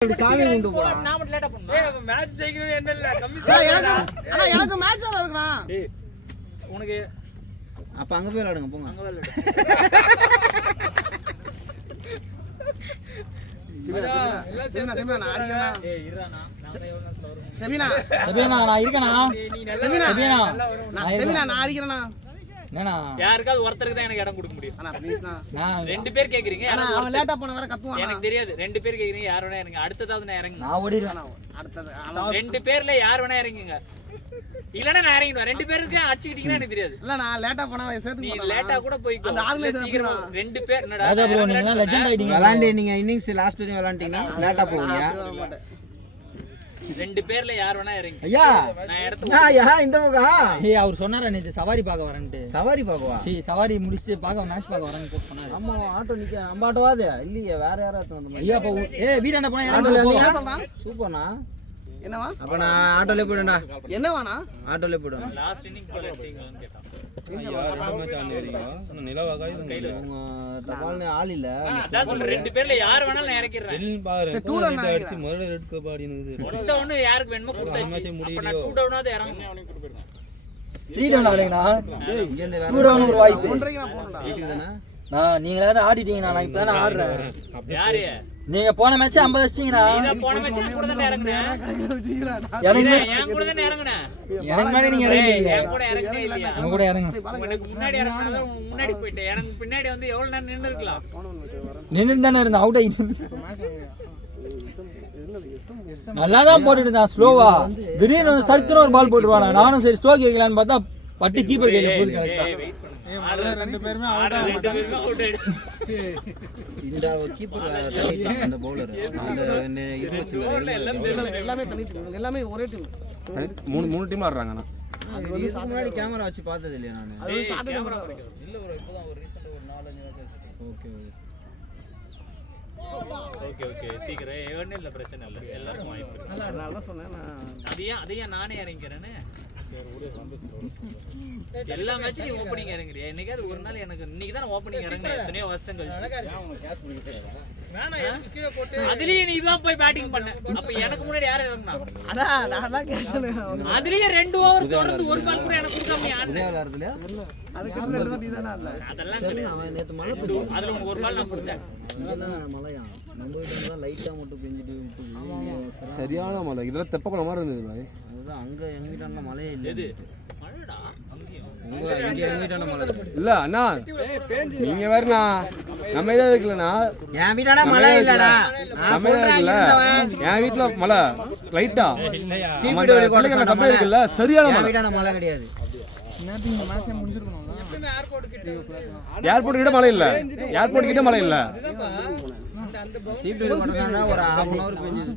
சாமி கும்பிட்டு போடா. நான் மட்டும் லேட்டா பண்ணா மேட்ச் ஜெயிக்கணும் என்ன இல்ல கம்மி எனக்கு மேட்ச் வர இருக்குடா. உனக்கு அப்ப அங்க போய் விளையாடுங்க போங்க. அங்க விளையாடு. ஏய் இருடா செபினா நான் இருக்கேனா நான் அடிக்கிறேனா. என்னண்ணா யாருக்காவது ஒருத்தருக்கு தான் எனக்கு இடம் கொடுக்க முடியும். அண்ணா ப்ளீஸ்ண்ணா. நான் ரெண்டு பேர் கேக்குறீங்க. அண்ணா அவன் லேட்டா போன வர கத்துவான். எனக்கு தெரியாது. ரெண்டு பேர் கேக்குறீங்க. யார் வேணா இறங்க. அடுத்ததாவது நான் இறங்குங்க. நான் ஓடிடுவேன். அடுத்தது ரெண்டு பேர்ல யார் வேணா இறங்குங்க. இல்லனா நான் இறங்கிடுவேன். ரெண்டு பேருக்கு அடிச்சிட்டீங்கன்னா எனக்கு தெரியாது. இல்ல நான் லேட்டா போனா சேர்த்து நீ லேட்டா கூட போய்க்கோ. அந்த ஆளுங்க சீக்கிரமா ரெண்டு பேர் என்னடா ராஜா ப்ரோ நீங்க லெஜெண்ட் ஆயிட்டீங்க. விளையாண்டு நீங்க இன்னிங்ஸ் லாஸ்ட் வரையும் விளையாண்டீங்கன்னா லேட்டா போவீங்க. ரெண்டு பேர்ல யார் வேணா இறங்குங்க. ஐயா நான் இடத்து ஐயா இந்த பக்கம் ஏய் அவர் சொன்னாரா நேத்து சவாரி பார்க்க வரேன்ட்டு. சவாரி பாக்கவா? சவாரி முடிச்சு பார்க்க மேட்ச் பார்க்க வரேன்னு சொன்னாரு. ஆமா ஆட்டோ நிக்க நம்ம ஆட்டோவாது இல்லையே வேற யாராவது அந்த மாதிரி. ஐயா அப்ப ஏய் வீடாண்ட போனா இறங்க. சூப்பர்ண்ணா. என்னவா? அப்ப நான் ஆட்டோல போய்டா. என்னவாண்ணா? ஆட்டோல போய்டுவேன். லாஸ்ட் இன்னிங்ஸ் போல எடுத்தீங்களான்னு கேட்டான். தபால்னு ஆள் இல்ல. அதான் சொல்றேன். ரெண்டு பேர்ல யார் வேணாலும் நான் இறக்கிடுறேன். மொத்த ஒண்ணு யாருக்கு வேணுமோ கொடுத்தாச்சு. அப்ப நான் 2 டவுனாவது இறங்கணும். 3 டவுன் ஆகலைங்கண்ணா. இங்க இருந்து 2 டவுன் ஒரு வாய்ப்பு. வீட்டுக்கு தானே. நான் நீங்களாவது ஆடிட்டீங்கண்ணா. நான் இப்ப தானே ஆடுறேன். யாரு? நீங்க போன மேட்ச் 50 அடிச்சீங்கண்ணா. நீதான் போன மேட்ச் கூட தான் இறங்குனேன். எனக்கு என் கூட தான் இறங்குனேன். எனக்கு மேல நீங்க இறங்கிட்டீங்க. என் கூட இறங்கவே இல்லையா? நம்ம கூட இறங்க. உனக்கு முன்னாடி இறங்குனது முன்னாடி போயிட்டேன். எனக்கு பின்னாடி வந்து எவ்வளவு நேரம் நின்னு இருக்கலாம். நின்னு தானே இருந்தேன். அவுட் ஆயிட்டு நல்லா தான் போட்டுட்டு இருந்தான் ஸ்லோவா. திடீர்னு சர்க்குன்னு ஒரு பால் போட்டுருவானா. நானும் சரி ஸ்டோக் வைக்கலான்னு பார்த்தா பட்டு கீப்பர் கையில போகுது கரெக்டா. ரெண்டு பேருமே அவுட் இந்த கீப்பர் அந்த பவுலர் அந்த இது வச்சிருக்காரு. எல்லாமே தனிட்டு எல்லாமே ஒரே டீம். மூணு டீம் ஆடுறாங்கண்ணா. அது இதுக்கு முன்னாடி கேமரா வச்சு பார்த்தது இல்லையா நானு. அது கேமரா இல்ல ப்ரோ இப்போதான் ஒரு ரீசன்ட் ஒரு 4-5 வருஷம். ஓகே ஓகே சீக்கிரம் ஏவனே இல்ல பிரச்சனை இல்ல. எல்லாரும் வாய்ப்பு இருக்கு. நான் சொன்னேன் நான் அதையா நானே இறங்கிக்கிறேனே. எல்லா மேட்ச்லயும் ஓபனிங் இறங்குறியா? என்னைக்காவது ஒரு நாள் எனக்கு இன்னைக்கு தான் ஓபனிங் இறங்குறேன். எத்தனையோ வருஷம் கழிச்சு. அதுலயே நீ தான் போய் பேட்டிங் பண்ண. அப்ப எனக்கு முன்னாடி யாரு இறங்குனா? அட நான் தான் கேக்குறேன். அதுலயே 2 ஓவர் தொடர்ந்து ஒரு பால் கூட எனக்கு கொடுக்காம யாரு? புதிய விளையாடுறதுல அதுக்கு 2 வாட்டி தான இல்ல. அதெல்லாம் கிடையாது. அவன் நேத்து மழை அதுல உனக்கு ஒரு பால் நான் கொடுத்தேன். மழையா நம்ம வீட்டுல தான் லைட்டா மட்டும் பெஞ்சிட்டு விட்டு சரியான மழை. இதெல்லாம் தெப்பக்குளம் மாதிரி இருந்தது பாய். அதுதான் அங்க எங்க வீட்டான மழையே இல்ல. எது மழைடா அங்கேயும். இங்க எங்க வீட்டான மழை இல்ல அண்ணா நீங்க வேறண்ணா நம்ம ஏதாவது இருக்குல்லண்ணா. என் வீட்டான மழை இல்லடா. நம்ம இருக்குல்ல என் வீட்டுல மழை லைட்டா சப்ளை இருக்குல்ல சரியான மழை. வீட்டான மழை கிடையாது. ஏர்போர்ட் கிட்ட மழை இல்ல. ஏர்போர்ட் கிட்ட மழை இல்ல. சீட்டு போட்டதானா ஒரு 1/2 hour பெஞ்சது.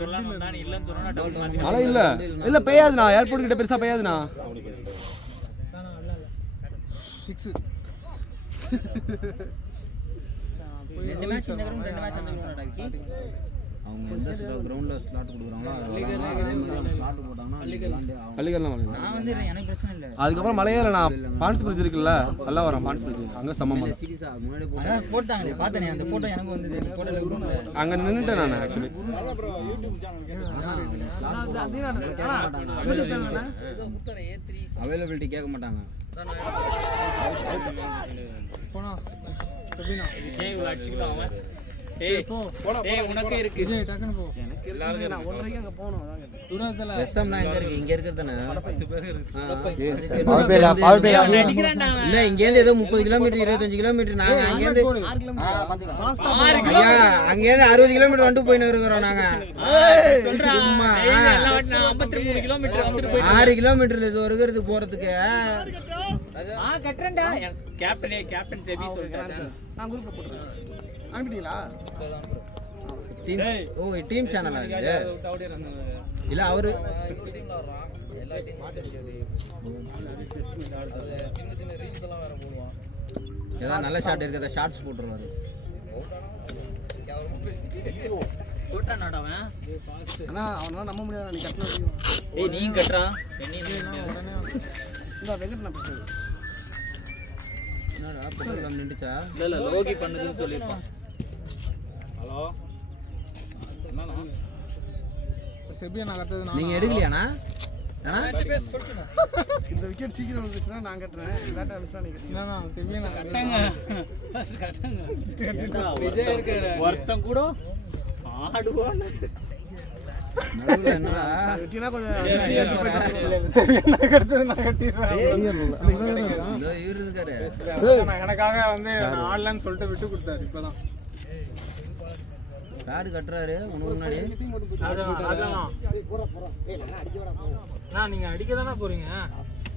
சொல்லணும் நான் இல்லன்னு சொன்னா டவுன் மாத்தி. மழை இல்ல இல்ல பெய்யாதுண்ணா. ஏர்போர்ட் கிட்ட பெருசா பெய்யாதுண்ணா. 6 2 மேட்ச் இந்த கிரவுண்ட் 2 மேட்ச் அந்த கிரவுண்ட் ஆடாச்சி. அவங்க எந்த கிரவுண்ட்ல ஸ்லாட் கொடுக்குறாங்களோ அதே ஸ்லாட் போட்டாங்கன்னா பள்ளிக்கரணம் மழை இல்ல. நான் வந்து எனக்கு பிரச்சனை இல்ல. அதுக்கப்புறம் மழையே இல்லைண்ணா. பான்ஸ் பிரிட்ஜ் இருக்குல்ல நல்லா வரும். பான்ஸ் பிரிட்ஜ் அங்க செம்ம மழை. சீரியஸா முன்னாடி போட்டு அதான் போட்டாங்களே பார்த்தனே. அந்த போட்டோ எனக்கு வந்தது. போட்டோல அங்க நின்னுட்டேன் நான் ஆக்சுவலி. அவைலபிலிட்டி கேட்க மாட்டாங்க. ஏய் இவ்வளவு அடிச்சுக்கலாம் அவன். ஏய் உனக்கு இருக்கு. வெஸ்டம் தான் எங்க இருக்கு? இங்க இருக்கிறதானே அடிக்கிறான்டா அவன். இல்ல இங்க இருந்து ஏதோ 30 கிலோமீட்டர் 25 கிலோமீட்டர் நாங்க அங்க இருந்து 6 கிலோ அங்க இருந்து 60 கிலோமீட்டர் வந்து போயிட்டு இருக்கிறோம் நாங்க. சொல்றா டேய் எல்லா வாட்டி 53 கிலோமீட்டர் வந்துட்டு போய் 6 கிலோமீட்டர் இது ஒருகிறதுக்கு போறதுக்கு கட்டறேன்டா. கேப்டன் செபி சொல்றாரு. நான் குரூப்ல போட்டுறேன். அனுப்பிட்டீங்களா? டீம் ஓ டீம் சேனலா இது? இல்ல அவரு எல்லா டீம் அது சின்ன ரீல்ஸ் எல்லாம் வேற போடுவான். ஏதாவது நல்ல ஷாட் இருக்கதா ஷாட்ஸ் போட்டுருவாரு. போட்டானடா அவன். அண்ணா அவனால நம்ப முடியாது. நீ கட்டல. ஏய் நீ கட்டறா. இந்த வெங்கட் நான் பேசுறேன். என்னடா பக்கத்துல நின்னுச்சா? இல்ல லோகி பண்ணுதுன்னு சொல்லிருப்பான். ஹலோ செபியா நான் கட்டது நீங்க எடுக்கலையாண்ணா இந்த விக்கெட் சீக்கிரம் வந்துச்சுன்னா நான் கட்டுறேன் லேட்டா வந்துச்சுன்னா நீங்க கட்டுறீங்க செபியா நான் கட்டுங்க விஜய் இருக்காரு ஒருத்தன் கூட ஆடுவான்னு நடுவுல என்னடா வெட்டினா கொஞ்சம் இதோ இவரு இருக்காரு எனக்காக வந்து நான் ஆடலன்னு சொல்லிட்டு விட்டு கொடுத்தாரு இப்பதான் பேடு கட்டுறாரு உனக்கு முன்னாடி நீங்க அடிக்க தானே போறீங்க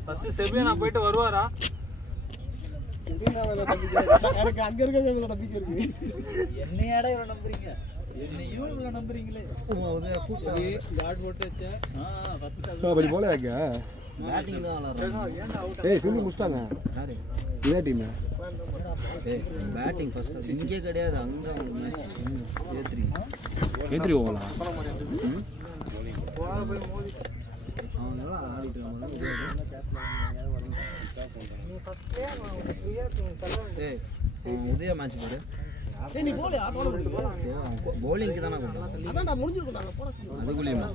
ஃபர்ஸ்ட் செபியா நான் போயிட்டு வருவாரா எனக்கு அங்க இருக்க நம்பிக்கை இருக்கு என்னையாடா இவ்வளவு நம்புறீங்க என்னையும் இவ்வளவு நம்புறீங்களே கார்டு போட்டு வச்சா அப்படி போல வைக்க பேட்டிங் தான் விளாடுறாங்க ஏய் ஃபீல்டிங் முடிச்சிட்டாங்க யாரு இதே டீம் பேட்டிங் ஃபர்ஸ்ட் இங்கே கிடையாது அங்கே உங்களுக்கு மேட்ச் ஏத்ரி ஓவலா அவங்க ஆடிட்டு உதயா மேட்ச் போடு பவுலிங்க்கு தானே அதுக்குள்ளேயுமா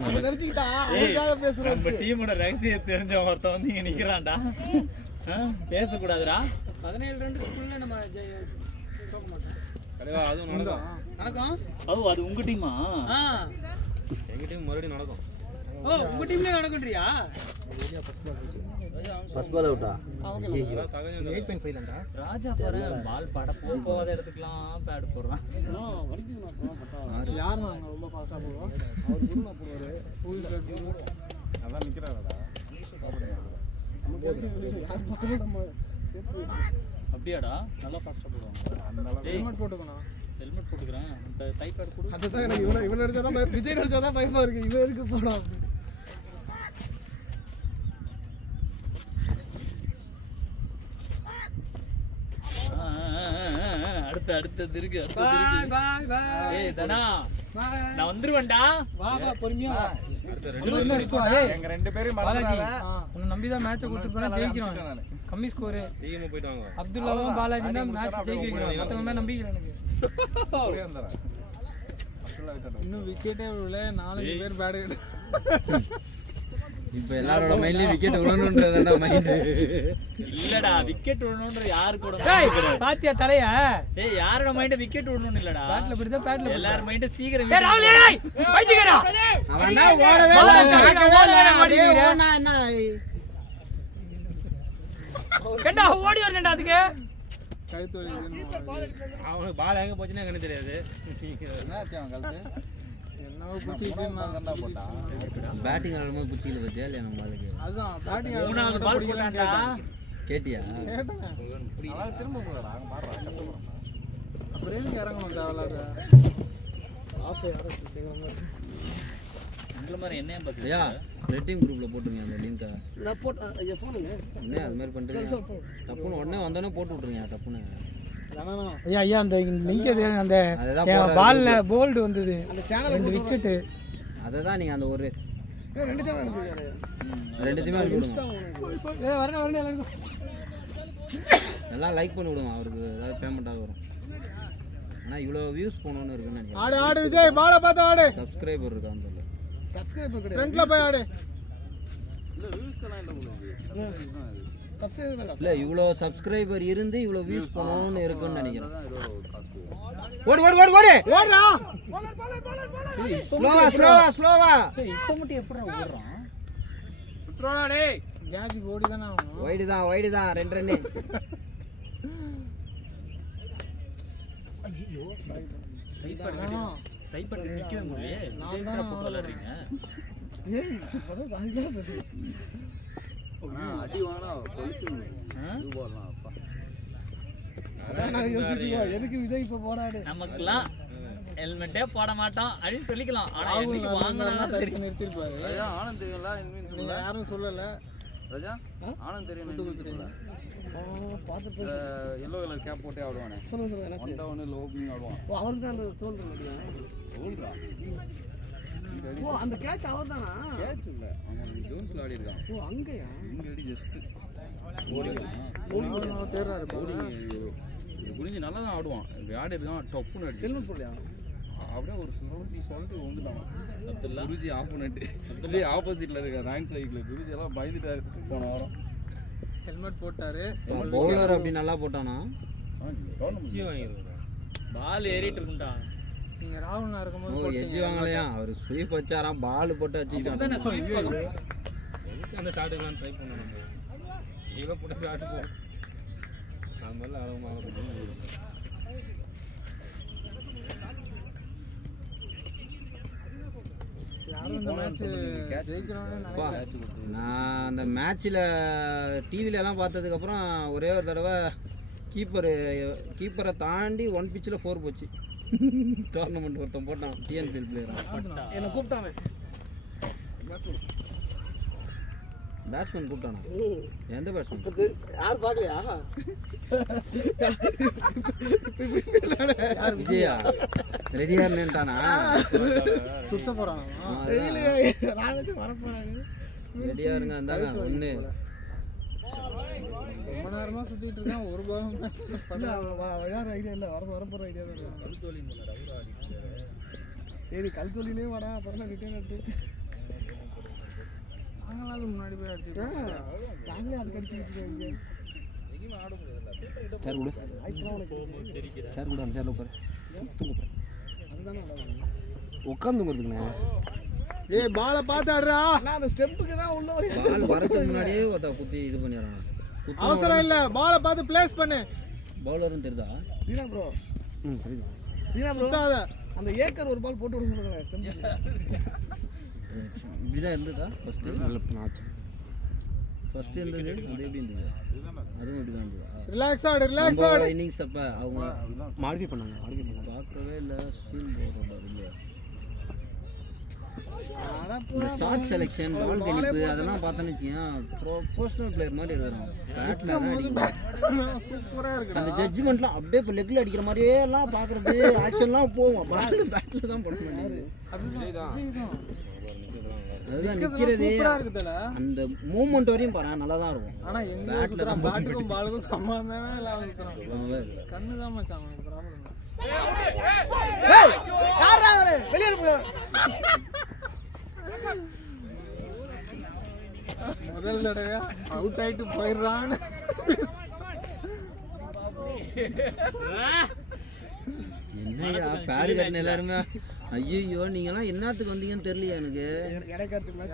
நம்ம டீமோட ரகசியம் தெரிஞ்சவன் ஒருத்தன் வந்து இங்க நிக்கிறான்டா பேசக்கூடாதுடா 17 ரன்னுக்குள்ள நம்ம அதுவும் நடக்கும் அது உங்க டீமா எங்க டீம் மறுபடியும் நடக்கும் ஓ உங்க டீம்லயே நடக்கும்ன்றியா ஃபர்ஸ்ட் பால் அவுட்டா 8.5 தான்டா ராஜா பாரு பால் பட போகாத இடத்துக்குலாம் பேட் போடுறான் யார் நான் ரொம்ப ஃபாஸ்டா போறோம் அவர் குருனா போறாரு ஃபுல் பேட் குரு அதான் நிக்கறாரடா அப்படியாடா நல்லா ஃபாஸ்டா போடுவாங்க ஹெல்மெட் போட்டுக்கணும் ஹெல்மெட் போட்டுக்கிறேன் இந்த டை பேட் கொடு அதுதான் எனக்கு இவன் அடிச்சாதான் விஜய் அடிச்சாதான் பயமா இருக்கு இவன் எதுக்கு போடா அடுத்தது இருக்கு ஏய் தனா நான் வந்துருவேன்டா வா பொறுமையா எங்க ரெண்டு பேரும் பாலாஜி உன்னை நம்பி தான் மேட்சை கொடுத்து போனா ஜெயிக்கிறோம் கம்மி ஸ்கோர் டீம் போயிட்டு வாங்க அப்துல்லாவும் பாலாஜி தான் மேட்ச் ஜெயிக்க வைக்கிறோம் மத்தவங்க மேல நம்பிக்கை எனக்கு இன்னும் விக்கெட்டே விடல 4 பேர் பேட் இப்போ எல்லாரோட மைண்ட்லயும் விக்கெட் விழணுன்றதுடா மைண்ட் இல்லடா விக்கெட் விடணும்ன்ற யாரு கூட பாத்தியா தலைய டேய் யாரோட மைண்ட் விக்கெட் விடணும் இல்லடா பேட்ல பிடிச்சா பேட்ல எல்லார் மைண்ட் சீக்கிரம் டேய் ராகுல் ஏய் பைத்தியக்காரா அவன் தான் ஓடவே இல்ல நடக்கவே இல்ல ஓடுனா என்ன கேட்டா ஓடி வரணும்டா அதுக்கு அவனுக்கு பால் எங்க போச்சுன்னா எனக்கு தெரியாது பேட்டிங் ஆடும்போது பிடிச்சிக்கல பத்தியா இல்லையா நம்ம ஆளுக்கு அதுதான் பேட்டிங் மூணாவது பால் போட்டான்டா கேட்டியா திரும்ப போறா அப்புறம் எதுக்கு இறங்கணும் தேவலாத ஆசை யாரும் சீக்கிரமா உங்கள மாதிரி என்ன பஸ் ஐயா ரெட் டீம் குரூப்ல போட்டுருங்க அந்த லிங்கை நான் போட் ஐயா ஃபோனுங்க உடனே அது மாதிரி பண்றீங்க டப்புன்னு உடனே வந்தோடனே போட்டு விட்ருங்க டப்புன்னு ஐயா ஐயா அந்த லிங்க் அந்த அதுதான் பால்ல போல்ட் வந்தது அந்த சேனல் 2 விக்கெட் அதை தான் நீங்கள் அந்த ஒரு 2 சேனல் அனுப்பிடுங்க ரெண்டுத்தையுமே அனுப்பி விடுங்க வரணும் எல்லாம் லைக் பண்ணி விடுங்க அவருக்கு ஏதாவது பேமெண்ட்டாக வரும் ஆனால் இவ்வளோ வியூஸ் போகணுன்னு இருக்குன்னு நினைக்கிறேன் ஆடு ஆடு விஜய் பாலை பார்த்து ஆடு சப்ஸ்கிரைபர் இருக்கான்னு சொல்லு சப்ஸ்கிரைபர் கிடையாது ஃப்ரண்ட்ல போய் ஆடு இல்ல வியூஸ்லாம் இல்ல உங்களுக்கு சப்ஸ்கிரைபர் இல்லை இவ்வளோ சப்ஸ்கிரைபர் இருந்து இவ்வளோ வியூஸ் போகணும்னு இருக்குன்னு நினைக்கிறேன் ஓடு ஓடு ஓடு ஓடு ஓடுடா ஸ்லோவா இப்போ மட்டும் எப்படிடா ஓடுறான் விட்ரோடா டேய் கேட்ச் ஓடி தானே ஆகணும் வைடு தான் 2 ரன் டைப் பண்ணி நிக்கவே முடியல நான் தான் போட்டு விளையாடுறீங்க டேய் அதான் சாங்கியா சொல்லு அடி வானா கொளுத்து இது போடலாம் அப்பா அதான் நான் யோசிச்சுட்டு எதுக்கு விஜய் இப்ப போறாரு நமக்குலாம் ஹெல்மெட்டே போட மாட்டோம் அப்படின்னு சொல்லிக்கலாம் ஆனா என்னைக்கு வாங்குறாங்க தெரியும் நிறுத்திருப்பாரு ராஜா ஆனந்த் தெரியுங்களா இன்வீன் நீங்க சொல்ல யாரும் சொல்லல ராஜா ஆனந்த் தெரியும் சொல்ல பார்த்து எல்லோ கலர் கேப் போட்டே ஆடுவானே சொல்லுங்க எனக்கு 1 டவுன் ஓப்பனிங் ஆடுவான் அவருக்கு அந்த சொல்றேன் சொல்றா ஓ அந்த கேட்ச் அவர்தானா? கேட்ச் இல்ல அவன் ஜோன்ஸ்ல ஆடி இருக்கான். ஓ அங்கயா? இங்க அடி ஜஸ்ட் நான் தேர்றாரு பவுலிங் குனிஞ்சு நல்லா தான் ஆடுவான். இப்படி ஆடி இருக்கான் டப்புன்னு அடி. ஹெல்மெட் போடலையா? அப்படியே ஒரு சொல்லிட்டு வந்துட்டான். குருஜி ஆப்போனன்ட் அப்படியே ஆப்போசிட்ல இருக்க ரைட் சைடுல குருஜி எல்லாம் பயந்துட்டாரு போன வாரம். ஹெல்மெட் போட்டாரு. பவுலர் அப்படி நல்லா போட்டானா பால் ஏறிட்டு இருக்குண்டா. நீங்க ராகுல்னா இருக்கும்போது ஓ எஜ்ஜி வாங்கலையா அவர் ஸ்வீப் வச்சாராம் பால் போட்டு வச்சுக்கிட்டான் அந்த ஷாட்டுக்கு ட்ரை பண்ணோம் நம்ம இவரை போட்டு ஆட்டு போ அது மாதிரிலாம் ஆடுவோம். யாரும் இந்த மேட்ச் ஜெயிக்கணும்னு அப்பா, நான் அந்த மேட்ச்சில் டிவிலலாம் பார்த்ததுக்கப்புறம் ஒரே ஒரு தடவை கீப்பரை தாண்டி 1 பிச்சில் 4 போச்சு. டோர்னமெண்ட் ஒருத்தன் போட்டான் டிஎன்பிஎல் பிளேயரா. என்ன கூப்பிட்டாங்க. பேட்ஸ்மேன் கூப்பிட்டானா? எந்த பேட்ஸ்மேன்? யார் பார்க்கலையா? விஜயா ரெடியா இருந்தேன்ட்டானா? சுத்த போறான். வர போறாங்க. ரெடியா இருங்க இருந்தாங்க ஒன்று ரொம்ப நேரமா சுத்திட்டு இருக்கான். ஒரு பாலும் விளையாடுற ஐடியா இல்லை. வர போற ஐடியா தான் இருக்கு. சரி கல்தொழிலே வாடா அப்பதான் ரிட்டர்ன் எடுத்து நாங்களாம் அது முன்னாடி போய் அடிச்சுருக்கோம். நாங்களே அதுக்கு அடிச்சுக்கிட்டு இருக்கோம். சார் கொடு சார் கொடு அந்த சார் உட்காரு தூங்க அதுதானே உட்காந்துங்கிறதுக்குண்ணே ஏய் பாலை பார்த்து ஆடுறா. நான் அந்த ஸ்டெம்புக்கு தான் உள்ள பால் வரதுக்கு முன்னாடியே ஒருத்த குத்தி இது பண்ணிடுறான். அவசரம் இல்லை. பாலை பார்த்து பிளேஸ் பண்ணு. பவுலரும் தெரியுதா? தீனா ப்ரோ தெரியுது தீனா ப்ரோ அந்த ஏக்கர் ஒரு பால் போட்டு விட சொல்லுங்க. இப்படிதான் இருந்ததா ஃபர்ஸ்ட் ஆச்சு ஃபர்ஸ்ட் இருந்தது அது எப்படி இருந்தது? அதுவும் இப்படி தான் இருந்ததா? ரிலாக்ஸ் ஆடு. இன்னிங்ஸ் அப்போ அவங்க மாடிஃபை பண்ணாங்க பார்க்கவே இல்லை. ஸ்டீல் போடுறதா இல்லையா? இந்த ஷார்ட் செலெக்ஷன் பால் கணிப்பு அதெல்லாம் பார்த்தோன்னு வச்சுக்கேன் ப்ரொஃபஷனல் பிளேயர் மாதிரி இருக்கிறான். பேட்டில் தான் அடிக்கிறான். சூப்பரா இருக்கு. அந்த ஜட்ஜ்மெண்ட்லாம் அப்படியே இப்போ லெக்கில் அடிக்கிற மாதிரியே எல்லாம் பார்க்குறது ஆக்ஷன்லாம் போவோம். பேட்டில் தான் போட மாட்டேங்குது. அதுதான் நிற்கிறதே அந்த மூமெண்ட் வரையும் பாரு நல்லா தான் இருக்கும். ஆனா எங்க பேட்டுக்கும் பாலுக்கும் சம்பந்தமே இல்லாம கண்ணு தான் மச்சான் அவனுக்கு ப்ராப்ளம். யாரா அவரு வெளிய போ. முதல் தடவையா அவுட் ஆயிட்டு போயிடுறான்னு என்னையா பேடு கட்டின எல்லாருமே ஐயோ நீங்கெல்லாம் என்னத்துக்கு வந்தீங்கன்னு தெரியலையா எனக்கு.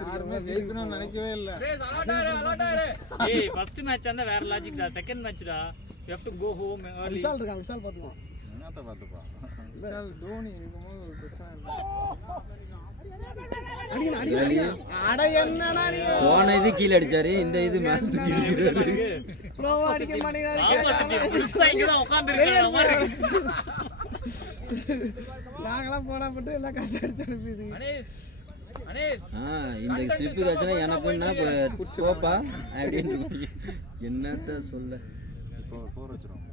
யாருமே ஜெயிக்கணும்னு நினைக்கவே இல்லை. ஏய் ஃபர்ஸ்ட் மேட்ச் அந்த வேற லாஜிக்டா. செகண்ட் மேட்ச்டா you have to go home. Vishal இருக்கான். விஷால் பாத்துக்கலாம். என்னத்த பாத்துப்பா. விஷால் தோனி இருக்கும்போது ஒரு பிரச்சனை இல்லை. அட என்னடா நீ போன இது கீழே அடிச்சாரு இந்த இது மேல தூக்கி அடிக்கிறாரு. ப்ரோவா அடிக்க மாட்டேங்கிறாரு. நாங்களாம் போனா மட்டும் எல்லாம் கரெக்டா அடிச்சு அனுப்பிடுறீங்க. இந்த ஸ்லிப் வச்சுனா எனக்குன்னா போப்பா அப்படின்னு என்னத்த சொல்ல. இப்போ 4 வச்சிரோம்.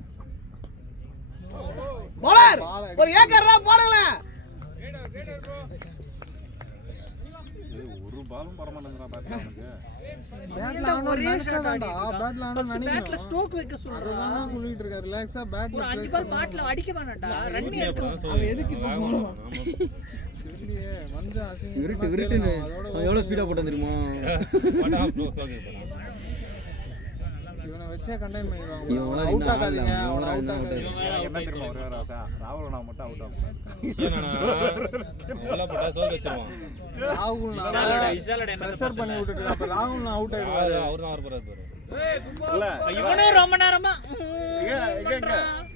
பவுலர் ஒரு ஏக்கர்ரா போடுங்க. ஒரு பாலும் பர மாட்டேங்கறா பேட்ல அவனுக்கு. பேட்ல ஆனோம் நினைச்சதாடா. பேட்ல ஆனோம் நினைக்கிறேன். பேட்ல ஸ்ட்ரோக் வைக்க சொல்றா. அதான் சொல்லிட்டு இருக்காரு. ரிலாக்ஸா பேட்ல ஒரு 5 பால் பேட்ல அடிக்க வேணாம்டா. ரன் எடுக்கணும். அவன் எதுக்கு இப்ப போறான்? தெரியலையே. வந்து அசிங்க விருட்டுன்னு எவ்வளவு ஸ்பீடா போட்டான் தெரியுமா? இவனை வச்சே கண்டெயின் பண்ணிடுவாங்க. இவன் அவுட் ஆகாதீங்க. அவன அவுட் அவுட் ஆகாதீங்க. என்ன தெரியுமா ஒரே ஒரு ஆசை ராகுல் நான் மட்டும் அவுட் ஆகும். எல்லாம் போட்டா சோல் வச்சிருவான். ராகுல் விஷாலோட என்ன பிரஷர் பண்ணி விட்டுட்டு அப்ப ராகுல் நான் அவுட் ஆயிடுவாரு. அவர் தான் வர போறாரு பாரு. இல்ல இவனே ரொம்ப நேரமா எங்க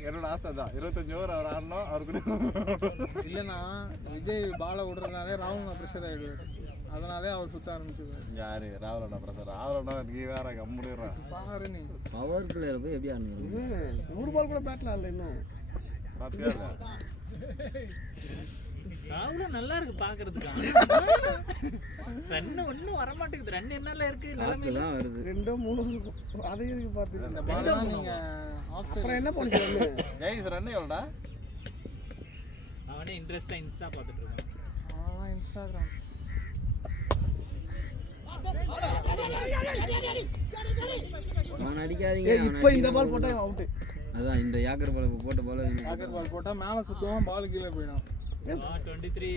என்னோட ஆசை தான் 25 ஓவர் அவர் ஆடணும். அவருக்கு இல்லனா விஜய் பால விடுறதுனாலே ராகுல் நான் பிரஷர் ஆயிடுவாரு. அதனாலே அவர் சுத்த ஆரம்பிச்சுவாரு. யாரு ராகுலோட பிரதர் ராகுலோட நீ வேற கம்முடுறா. பாரு நீ பவர் பிளேயர் போய் எப்படி ஆடுங்க? 100 பால் கூட பேட்ல இல்ல இன்னும். பாத்தியா? அவ்வளோ நல்லா இருக்கு பாக்குறதுக்கு. ரன் ஒன்றும் வர மாட்டேங்குது. ரன் என்னல இருக்கு நிலைமையில தான் வருது. 2 3 இருக்கும். அதை எதுக்கு பாத்துங்க. இந்த பால் நீங்க அப்புறம் என்ன பண்ணுவீங்க? ஜெய்ஸ் ரன் எவ்வளோடா? அவனே இன்ட்ரெஸ்டா இன்ஸ்டா பார்த்துட்டு இருக்கான். இன்ஸ்டாகிராம் அவன் அடிக்காதீங்க. இப்போ இந்த பால் போட்டா அவுட். அதான் இந்த யாக்கர் பால் போட்ட பால் ஆக்கர் பால் போட்டா மேல சுத்துவான், பால் கீழே போயிடும். 23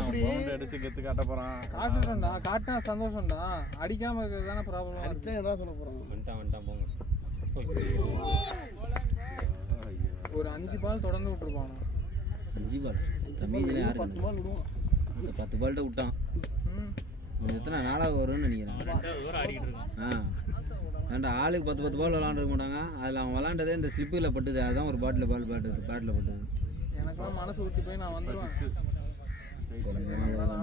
இப்படி அடிச்சு கெத்து காட்ட போறான். காட்டுறேன்டா, காட்டினா சந்தோஷம்டா. அடிக்காம இருக்கிறது தானே ப்ராப்ளம். அடிச்சா என்ன சொல்ல போறாங்க? வந்துட்டான் போங்க. ஒரு 5 பால் தொடர்ந்து விட்டுருப்பான். 5 பால் தமிழ்ல யாரு 10 பால் விடுவான். 10 பால்ட்ட விட்டான். எத்தனை நாளாக வரும்னு நினைக்கிறேன். ஆடிக்கிட்டு இருக்கான். ஏன்டா ஆளுக்கு 10 பால் விளாண்டுருக்க மாட்டாங்க. அதில் அவன் விளாண்டதே இந்த ஸ்லிப்பில் பட்டுது. அதுதான் ஒரு பேட்டில் பட்டுது. எனக்கெல்லாம் மனசு ஊற்றி போய் நான் வந்துடுவேன்.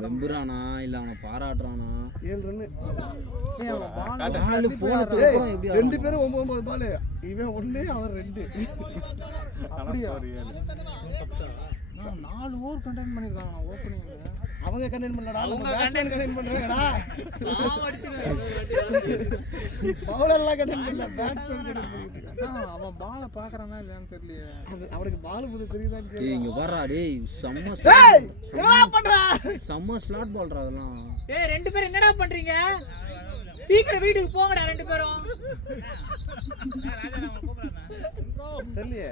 வெம்புறானா இல்லை அவனை பாராட்டுறானா? 7 ரன். ஆளு போனதுக்கு அப்புறம் எப்படி 2 பேரும் 9 பால். இவன் 1 அவன் 2. அப்படியா? 4 ஓவர் கண்டெயின் பண்ணிருக்காங்க ஓப்பனிங்ல. அவங்க கண்டெயின் பண்ணலடா, அவங்க பேட்ஸ்மேன் கண்டெயின் பண்றாங்கடா. பவுலர்லாம் கண்டெயின் பண்ணல, பேட்ஸ்மேன் கண்டெயின் பண்ணிட்டான். அவன் பாலை பாக்குறானா இல்லையான்னு தெரியலையே. அவனுக்கு பால் புது தெரியுதான்னு டேய் இங்க பாறா டேய் செம்ம ஸ்லாட் பால்ரா அதெல்லாம். ஏய் 2 பேரும் என்னடா பண்றீங்க? சீக்கிரம் வீட்டுக்கு போங்கடா 2 பேரும். தெரியலையே.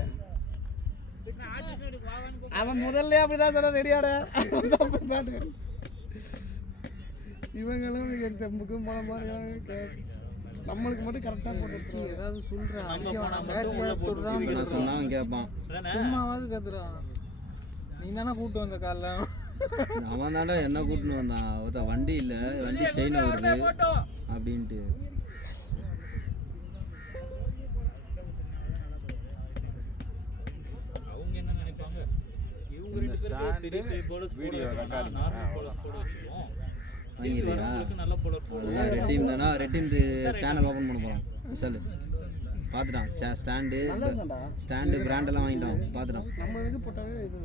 அவன் முதல்ல அப்படிதான் சொன்ன ரெடியாட. இவங்களும் ஸ்டெம்புக்கும் போன மாதிரி நம்மளுக்கு மட்டும் கரெக்டா போட்டு ஏதாவது சொல்றேன். அடிக்க வேணாம், பேட்டியா தொடுறான். நான் சொன்னா அவன் கேட்பான். சும்மாவாது கத்துறான். நீ தானே கூப்பிட்டு வந்த காலைல. அவன் தாண்டா என்ன கூட்டின்னு வந்தான். அவன் வண்டி இல்ல, வண்டி செயின் வருது அப்படின்ட்டு. ரெட் டீம் தானா? ரெட் டீம் சேனல் ஓபன் பண்ண போறோம். சொல்லு பாத்துட்டான். ஸ்டாண்டு பிராண்ட் எல்லாம் வாங்கிட்டான். பாத்துட்டான். நம்ம இது போட்டாவே இது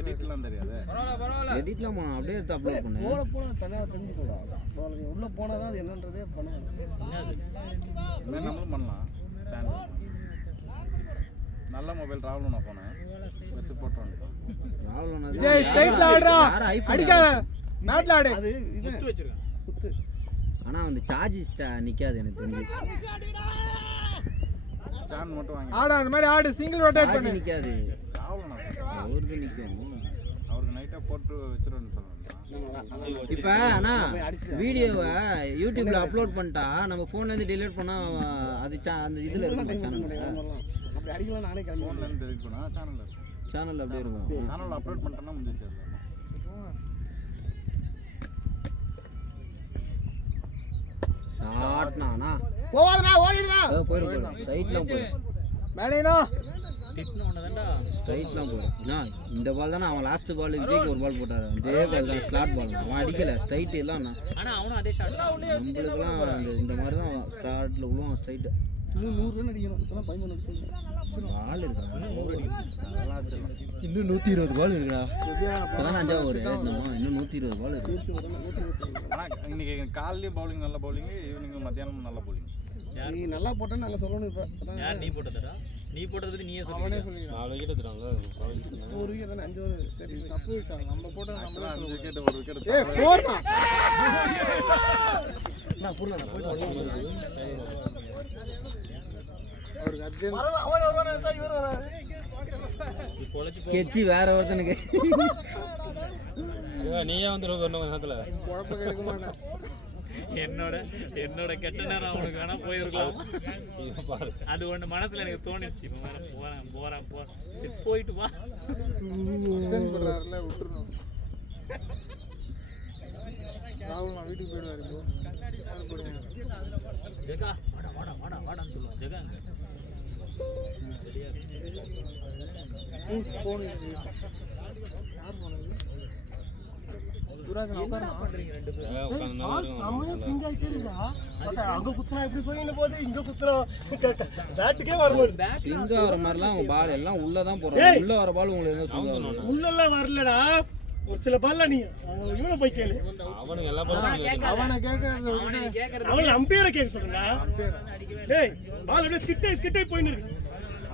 எடிட்லாம் தெரியாது. எடிட்லாம் அப்படியே எடுத்து அப்லோட் பண்ணு. போன தனியாக தெரிஞ்சுக்கூடா. உள்ள போனாதான் அது என்னன்றதே பண்ணணும். நம்மளும் பண்ணலாம். நல்ல மொபைல் ராவல் நான் போனேன் வச்சு போட்டோம். விஜய் ஸ்ட்ரைட்ல ஆடுறா, அடிக்காத, மேட்ல ஆடு. அது குத்து வச்சிருக்கான், குத்து. ஆனா அந்த சார்ஜ் நிக்காது எனக்கு தெரிஞ்சு. ஸ்டாண்ட் மட்டும் வாங்கி ஆடு, அந்த மாதிரி ஆடு, சிங்கிள் ரொட்டேட் பண்ணு. நிக்காது, ராவல் நான் அவருக்கு நிக்கும். அவருக்கு நைட்டா போட்டு வச்சிருவேன்னு சொல்லுவாங்க. இப்ப ஆனா வீடியோவை யூடியூப்ல அப்லோட் பண்ணிட்டா நம்ம போன்ல இருந்து டிலீட் பண்ணா அது அந்த இதுல இருக்கும். சேனல்ல அப்படி அடிக்கலாம். நானே கிளம்பி போன்ல இருந்து delete பண்ணா சேனல்ல அப்படியே இருக்கும். சேனல்ல அப்லோட் பண்ணிட்டேன்னா முடிஞ்சிச்சு. ஷாட்னா போவாதடா, ஓடிடுடா. போயிடு ரைட்லாம் போயிடு. மேனேனா ஸ்ட்ரைட்லாம் போயிடும். இந்த பால் தானே அவன் லாஸ்ட் பால் விஜய்க்கு ஒரு பால் போட்டாரு. அதே பால் தான் ஸ்லாட் பால். அவன் அடிக்கல ஸ்ட்ரைட் எல்லாம். நம்மளுக்குலாம் இந்த மாதிரி தான் ஸ்டார்ட்ல விழுவான் ஸ்ட்ரைட். இன்னும் 100 ரன் அடிக்கணும். இப்பதான் 13 அடிச்சிருக்கேன். பால் இருக்கா இன்னும் 120 பால் இருக்குடா. இப்பதான் 5ஆவது ஓவர். இன்னும் 120 பால் இருக்கு. ஆனா இன்னைக்கு காலையில பவுலிங் நல்ல பவுலிங், ஈவினிங் மத்தியானம் நல்ல பவுலிங். நீ நல்லா போட்டேன்னு நாங்க சொல்லணும். இப்ப யார் நீ போட்டதடா? நீ போட்டத பத்தி நீயே அவனே சொல்லு. சொல்லிடுறான். 4 விக்கெட் எடுத்துறாங்க. ஒரு விக்கெட் தானே, 5 ஓவர் தெரியும். தப்பு வச்சாங்க. நம்ம போட்டது நம்மளே 5 சொல்லுவோம். Wicket, 1 wicket. ஏய் 4 தான். நான் புரியல. அவருக்கு அர்ஜென்ட். அவன் ஒரு தான் இவர் வராரு. ஸ்கெட்ச் வேற ஒருத்தனுக்கு. நீயே வந்து ரொம்ப நேரத்துல குழப்பம் கெடுக்க மாட்டேன். என்னோட கெட்ட நேரம் அவனுக்கு வேணா போயிருக்கலாம். அது ஒண்ணு மனசுல எனக்கு தோணிடுச்சு. போறேன் சரி போயிட்டு வா. அர்ஜென்ட் பண்றாருல, விட்டுறணும். ராகுல் நான் வீட்டுக்கு போயிடுவாரு. இப்போ போடுங்க. ஜெகா வாடான்னு சொல்லுவான். ஜெகா ஃபோன் யார் போனது? துராஜன் உட்காரணும். சமயம் ஸ்விங் ஆயிட்டே இருக்கா. அங்க குத்துனா எப்படி சொல்லிட்டு போகுது, இங்க குத்துனா பேட்டுக்கே வர மாட்டேங்குது. ஸ்விங் ஆகிற மாதிரிலாம் அவன் பால் எல்லாம் உள்ளதான் போறான். உள்ள வர பால் உங்களுக்கு என்ன சொல்லுவாங்க? உள்ளெல்லாம் வரலடா. ஒரு சில பால்ல நீ இவனை போய் கேளு. அவனுக்கு எல்லா பாலும் அவனை கேட்கறது அவன் அம்பையரை கேட்க சொல்றா. டேய் பால் அப்படியே ஸ்கிட் ஆகி போயின்னு இருக்கு.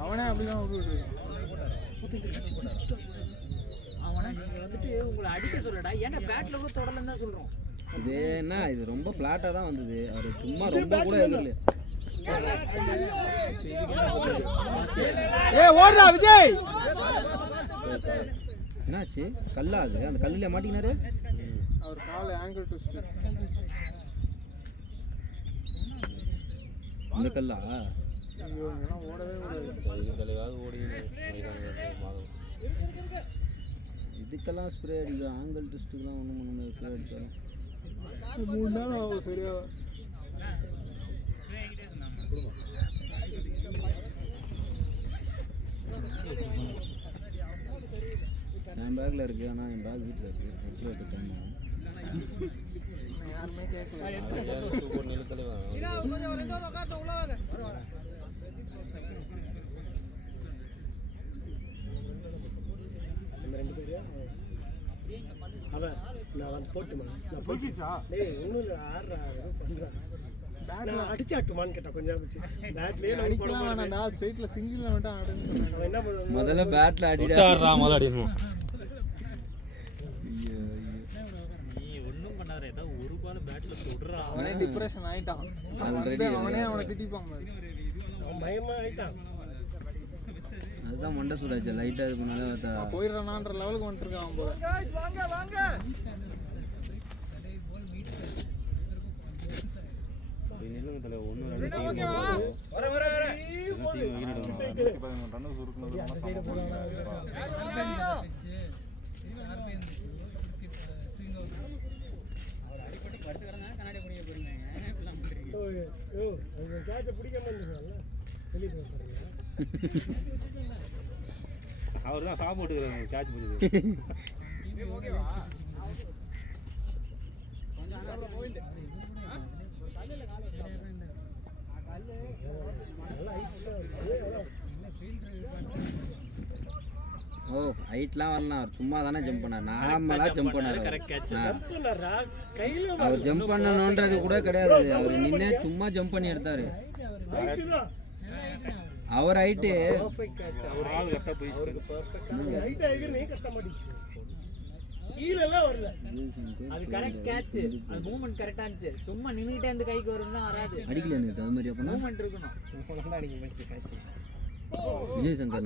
அவனே அப்படிதான் விட்டுட்டு அவனை வந்துட்டு உங்களை அடிக்க சொல்லடா, ஏன்னா பேட்ல கூட தொடலன்னு தான் சொல்றோம். இது என்ன இது ரொம்ப ஃப்ளாட்டாக தான் வந்தது. அவர் சும்மா ரொம்ப கூட எதிரல. ஓடுறா விஜய். என்னாச்சு? கல்லா அது? அந்த கல்லில் மாட்டினாரு. அவர் கால் ஆங்கிள் ட்விஸ்ட். இந்த கல்லா ஐயோ இதெல்லாம் ஓடவே கூடாது. இதுக்கெல்லாம் ஸ்ப்ரே அடிக்கும். ஆங்கிள் ட்விஸ்ட்டுக்கெல்லாம் ஒன்றும் பண்ண முடியாது. ஸ்ப்ரே அடிச்சாலும் 3 நாள் ஆகும் சரியா. என் பேக்கில் இருக்குது. ஆனால் என் பேக் வீட்டில் இருக்குது. எடுத்து வைக்க டைம் ஆகும். யாருமே கேட்கல. அவன் நான் வந்து போட்டுமா நான் போய்க்கிச்சா டேய் ஒன்றும் இல்லை ஆடுறா ஏதோ பண்ணுறான் நான் அடிச்சு ஆட்டுமான்னு கேட்டேன் கொஞ்சம் வச்சு பேட்லேயே அடிக்கலாம் வேணாம்டா, ஸ்ட்ரைட்ல சிங்கிள்ல மட்டும் ஆடுன்னு சொன்னாங்க. அவன் என்ன பண்ணுவான் முதல்ல பேட்டில் அடிடா. முதல்ல அடிக்கணும். நீ ஒன்றும் பண்ணாத, ஏதோ ஒரு பால் பேட்ல சுடுறா. அவனே டிப்ரெஷன் ஆயிட்டான். ஆல்ரெடி அவனே அவனை திட்டிப்பாங்க. அவன் பயமா ஆயிட்டான். அதுதான் மண்டை சூடாச்சு. லைட்டாக இது பண்ணாலே போயிடுறானான்ற லெவலுக்கு வந்துருக்கான் போல. கேட்ச பிடிக்காம இருந்துருக்கான்ல வெளியே போகிறாங்க. அவர் தான் சாப்பிட்டு போட்டுக்கிறாங்க கேட்ச் பிடிச்சது. ஓ ஹைட்லாம் வரலாம். அவர் சும்மா தானே ஜம்ப் பண்ணார். நார்மலாக ஜம்ப் பண்ணார். கையில அவர் ஜம்ப் பண்ணணுன்றது கூட கிடையாது. அவர் நின்று சும்மா ஜம்ப் பண்ணி எடுத்தாரு. அவர் ஹைட்டு ஒரு ஆள் கரெக்டாக போய் ஹைட் ஆகிக்கிறனே கஷ்டமாட்டிச்சு. கீழே எல்லாம் வரல. அது கரெக்ட் கேட்ச். அது மூவ்மெண்ட் கரெக்டா இருந்துச்சு. சும்மா நின்னுட்டே அந்த கைக்கு வரும்னா வராது. அடிக்கல எனக்கு அது மாதிரி. அப்போ மூவ்மெண்ட் இருக்கணும். விஜய் சங்கர்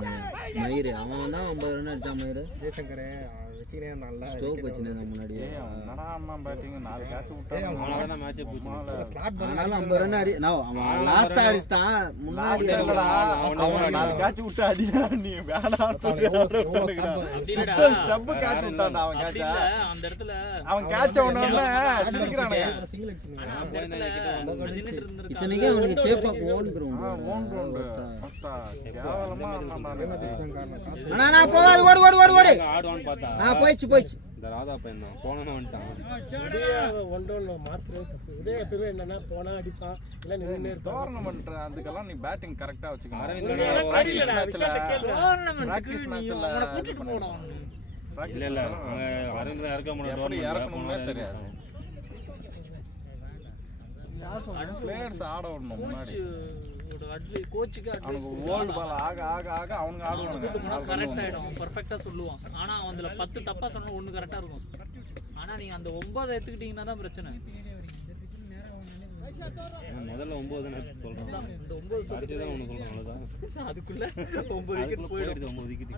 மயிறு அவன் தான் 50 ரன் அடிச்சான். மயிறு ஜெய்சங்கர் வச்சுனே நல்லா ஸ்டோக் வச்சுனேன் முன்னாடி. ஆனாலும் 50 ரன் அடி. அவன் லாஸ்டா அடிச்சிட்டான். முன்னாடி அந்த இடத்துல இத்தனைக்கும் அவனுக்கு சேப்பாக்கு ஓன் கிரவுண்ட். அண்ணா போவாது. ஓடு ஓடு ஓடு ஓடு. ஆடுவான்னு பார்த்தா போயிடுச்சு போயிடுச்சு. இந்த ராதா பையன் தான் போனா வந்துட்டான். ஒன்றொன்று மாத்துறது தப்பு. இதே எப்பவுமே என்னன்னா போனா அடிப்பான் இல்லை நின்று இருப்பான். டோர்னமெண்ட் அதுக்கெல்லாம் நீ பேட்டிங் கரெக்டா வச்சுக்கணும். இல்ல இல்ல அரவிந்த் இறக்க முடியாது தெரியாது. பிளேயர்ஸ் ஆட விடணும் முன்னாடி. கோச்சுக்கு அவனுக்கு ஓல்டு பால் ஆக ஆக ஆக அவனுக்கு ஆடுவானுங்க. கரெக்ட் ஆயிடும். பர்ஃபெக்ட்டா சொல்லுவான். ஆனா அதுல 10 தப்பா சொன்னா ஒன்னு கரெக்டா இருக்கும். ஆனா நீங்க அந்த 9 எடுத்துக்கிட்டீங்கன்னா தான் பிரச்சனை. முதல்ல 9 தான் சொல்றேன். இந்த 9 அடுத்து தான் ஒன்று சொல்றேன். அவ்வளோதான். அதுக்குள்ள 9 விக்கெட் போயிடுது. 9 விக்கெட்.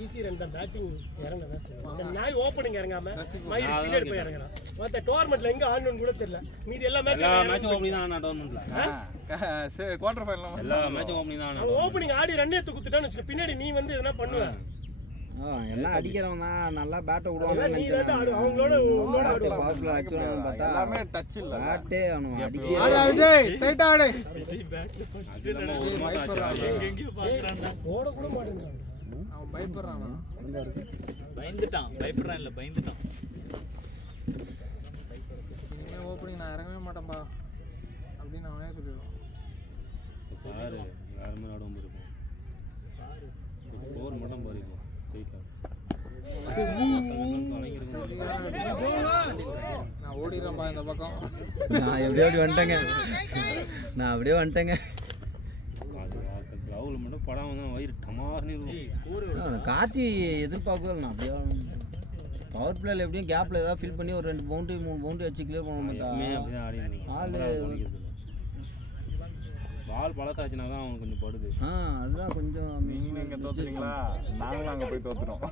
ஈஸி ரெண்டா பேட்டிங் இறங்கதான் செய்யும். இந்த நாய் ஓப்பனிங் இறங்காம மயிர் பீரியட் போய் இறங்குறான். மற்ற டோர்னமெண்ட்ல எங்க ஆடணும்னு கூட தெரியல. மீதி எல்லா மேட்சும் ஓப்பனிங் தான். நான் டோர்னமெண்ட்ல குவார்டர் ஃபைனல் எல்லா மேட்சும் ஓப்பனிங் தான். அவன் ஓப்பனிங் ஆடி ரன் எடுத்து குத்துட்டான்னு வச்சுக்க, பின்னாடி நீ வந்து எதனா பண்ணுவ. எல்லாம் அடிக்கிறவன் தான் நல்லா பேட்டை விடுவாங்க. நீ தான் ஆடு அவங்களோட உன்னோட ஆடுவான். பாஸ்ல ஆக்சுவலாக பார்த்தா எல்லாமே டச் இல்ல. பேட்டே அவனுக்கு ஆடா விஜய் ஸ்ட்ரைட் ஆடு. ஓட கூட மாட்டேங்கிறான். அவன் பயப்படுறானா? பயந்துட்டான். பயப்படுறான் இல்ல பயந்துட்டான். இனிமே ஓப்பனிங் நான் இறங்கவே மாட்டேன்பா அப்படின்னு அவனே சொல்லிடுவான். சார் யாருமே ஆடாம இருக்கும். ஸ்கோர் மட்டும் பாருங்க. நான் ஓடிடுறேன்பா இந்த பக்கம். நான் எப்படியோ வந்துட்டேங்க. நான் அப்படியே வந்துட்டேங்க. கிரவுல் மட்டும் படம் வந்து வயிறு டமார் அந்த கார்த்தி எதிர்பார்க்கவே இல்லை அப்படியே பவர் பிளேல எப்படியும் கேப்ல ஏதாவது ஃபில் பண்ணி ஒரு 2 பவுண்டரி 3 பவுண்டரி வச்சு கிளியர் பண்ண மாட்டா ஆளு பால் பழத்தாச்சுனா தான் அவனுக்கு கொஞ்சம் படுது. அதுதான் கொஞ்சம் நீங்க தோத்துறீங்களா? நாங்களும் அங்க போய் தோத்துறோம்.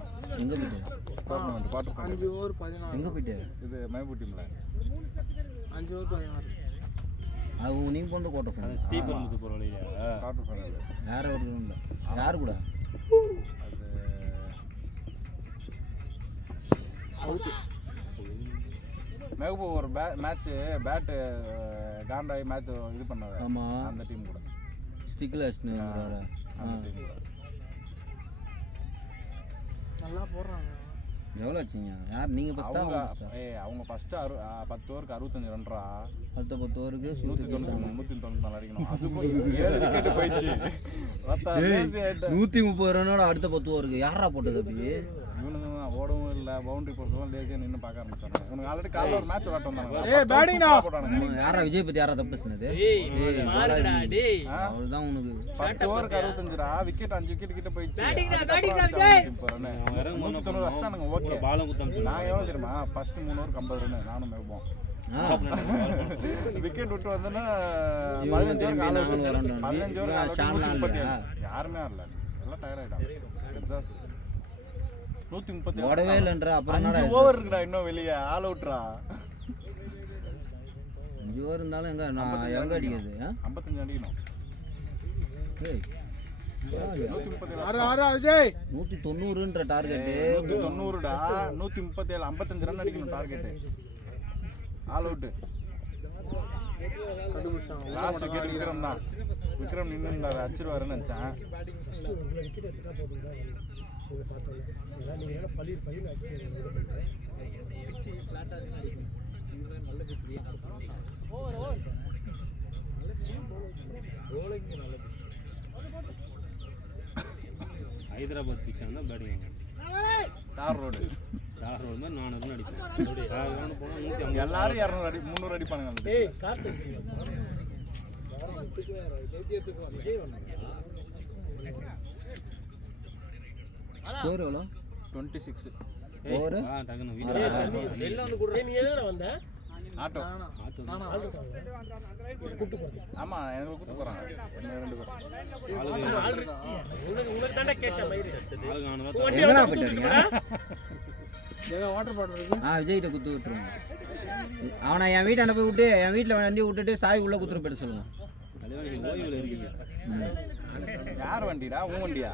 எங்க போயிட்டு டோர்னமெண்ட் பாட்டு 5 ஓவர் 16 எங்க போயிட்டு இது மைபூர் டீம்ல 5 ஓவர் 16 அது நீங்க போன்ற கோட்டை ஃபைனல் ஸ்டீபன் முத்து போற வழியில குவார்டர் ஃபைனல். வேற ஒரு ரவுண்ட்ல யார் கூட அது மெஹபூப் ஒரு மேட்ச் பேட் காண்டாய் மேட்ச் இது பண்ணாரு. ஆமா அந்த டீம் கூட ஸ்டிக்ல அஸ்னுங்கறாரு. அந்த டீம் கூட நல்லா போடுறாங்க. எவ்வளவு ஆச்சுங்க? யார் நீங்க ஃபர்ஸ்டா அவங்க ஃபர்ஸ்ட் 10 ஓவருக்கு 65 ரன்ரா. அடுத்த 10 ஓவருக்கு 194 அடிக்கணும். அது போய் 7 விக்கெட் போயிடுச்சு. 130 ரனோட அடுத்த 10 ஓவருக்கு யாரா போட்டது அப்படி? இவனுங்க ஓடவும் இல்ல பவுண்டரி போடுறதும் லேசியா நின்னு பார்க்க ஆரம்பிச்சாங்க. இவனுக்கு ஆல்ரெடி காலைல ஒரு மேட்ச் விளையாட்டு வந்தாங்க. ஏய் பேட்டிங்டா யாரா விஜய் பத்தி யாரா தப்பு சொன்னது? மாறுடா டேய். அவ்வளவுதான் உனக்கு 10 ஓவருக்கு 65 ரா. விக்கெட் 5 விக்கெட் கிட்ட போயிடுச்சு. பேட்டிங்டா விஜய். 190 அடிச்சானுங்க. ஓகே பாலம் குத்தம் நான் எவ்வளவு தெரியுமா? ஃபர்ஸ்ட் 3 ஓவருக்கு 50 ரன் நானும் மேய்ப்போம். விக்கெட் விட்டு வந்தேன்னா 15 ஓவருக்கு யாருமே ஆடல. எல்லாம் டயர்ட் ஆயிட்டாங்க. 130 ஓடவே இல்லன்றா. அப்புறம் என்னடா ஓவர் இருக்குடா இன்னும் வெளியே ஆல் அவுட்ரா. 5 ஓவர் இருந்தாலும் எங்க நான் எங்க அடிக்குது? 55 அடிக்கணும். ஏய் 130 விஜய் 190ன்ற டார்கெட் 190டா. 137 55 ரன் அடிக்கணும் target. All out. Last wicket Vikram தான். விக்ரம் நின்னு இருந்தாரு. அடிச்சிருவாருன்னு நினைச்சேன். விக்கெட் எடுத்துட்டா போதும் இதை பார்த்தோம். நீங்க என்ன பள்ளி அடிச்சு ஃபிளாட்டா அடிக்கும். இது நல்ல பிச்சு ஓவர் ஹைதராபாத் பிச் ஆனா பேட்டிங் தார் ரோடு மாதிரி 400 ரன் அடிப்பாங்க. போனா எல்லாரும் 200 அடி 300 அடிப்பானுங்க. ஏய் காசு ஸ்கோர் எவ்வளோ? 26 ஓவர் டக்குனு வெளில வந்து குடுற. நீ எதுல வந்த? ஆட்டோ கூட்டு போறது. ஆமா எனக்கு கூட்டு போறாங்க. 2 பேர் உங்களுக்கு தானே கேட்ட மயிறு. எங்கடா போயிட்டு வரீங்க? வாட்டர் பாட்டில் இருக்கு. விஜய்கிட்ட குத்து விட்டுருவோம். அவனை என் வீட்டாண்ட போய் விட்டு என் வீட்டில் வண்டி விட்டுட்டு சாவி உள்ள குத்துற போயிட்டு சொல்லுங்க. ஓய்வில் இருக்கீங்க. யார் வண்டிடா? உன் வண்டியா?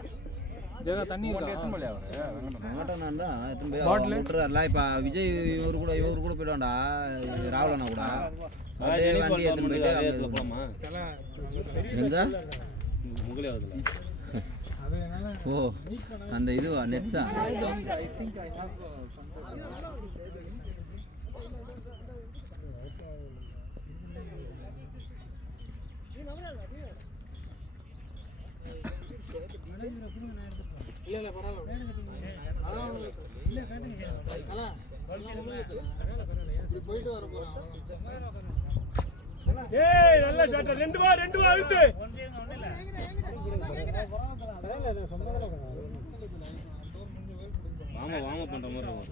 ஜெகா தண்ணி வண்டி எத்தனை மணி அவரு? மாட்டானா எத்தனை போய் விட்டுறாருல. இப்போ விஜய் இவர் கூட போயிடுவான்டா ராவலண்ணா கூட. அப்படியே வண்டி எடுத்துன்னு போயிட்டு போலாமா? எங்க முகலே வருதுல. ஓ அந்த இதுவா நெட்ஸா? இல்ல பரவாயில்ல. போயிட்டு வர போறான். ஏய் நல்ல ஷாட். 2 வா அழுத்து. வாமா பண்ற மாதிரி இருக்கும்.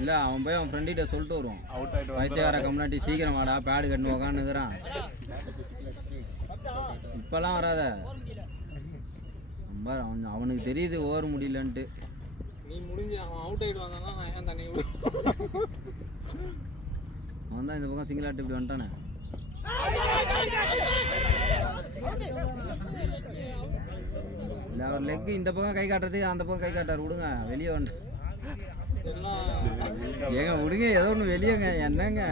இல்லை அவன் போய் அவன் ஃப்ரெண்டிட்ட சொல்லிட்டு வருவான். அவுட் ஆயிட்டு வைத்தியகார கம்யூனிட்டி சீக்கிரம் வாடா பேடு கட்டு உக்காந்துக்கிறான். இப்பெல்லாம் வராத. அவனுக்கு தெரியுது ஓவர் முடியலன்ட்டு. நீ முடிஞ்சு அவன் அவுட் ஆயிட்டு வந்தானா நான் ஏன் தண்ணி அவன் தான் இந்த பக்கம் சிங்கிள் ஆட்டு இப்படி வந்துட்டானே. இல்லை அவர் லெக் இந்த பக்கம் கை காட்டுறது அந்த பக்கம் கை காட்டாரு. விடுங்க வெளியே வந்து ஏங்க விடுங்க ஏதோ ஒன்று வெளியேங்க. என்னங்க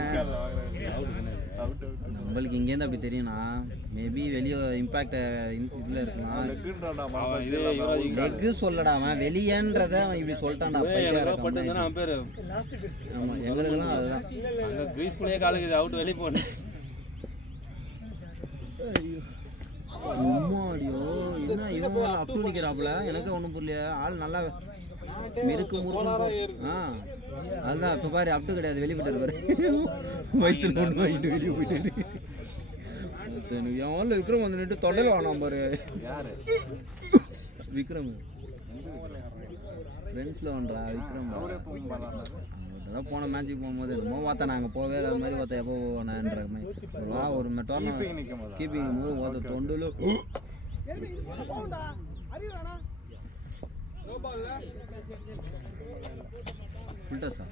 நம்மளுக்கு இங்கேருந்து அப்படி தெரியும்னா மேபி வெளியே இம்பாக்ட் இதில் இருக்கலாம். லெக்கு சொல்லடா அவன் வெளியேன்றத அவன் இப்படி சொல்லிட்டான்டா. ஆமாம் எங்களுக்கெல்லாம் அதுதான். உம்மாடியோ என்ன இவன் அப் டு நிற்கிறாப்புல. எனக்கு ஒன்றும் புரியல. ஆள் நல்லா மிருக்கு முருக்கு. அதுதான் இப்போ பாரு அப்டு கிடையாது வெளியே போயிட்டாரு பாரு. வயிற்றுல ஒன்று வாங்கிட்டு வெளியே போயிட்டாரு. என் விக்ரம் வந்து நின்று தொடையில் வாங்கினான் பாரு. யாரு விக்ரம் ஃப்ரெண்ட்ஸில் வந்தா விக்ரம் அவரே போகும் பாலாண்டாரு. அதெல்லாம் போன மேட்ச்சுக்கு போகும்போது என்னமோ பார்த்தா நாங்கள் போகவே இல்லாத மாதிரி பார்த்தா எப்போ போவேன்ற மாதிரி ஒரு டோர்னமெண்ட் நிற்கும் போது கீப்பிங் போது பார்த்த தொண்டில் ஃபில்டர்ஸா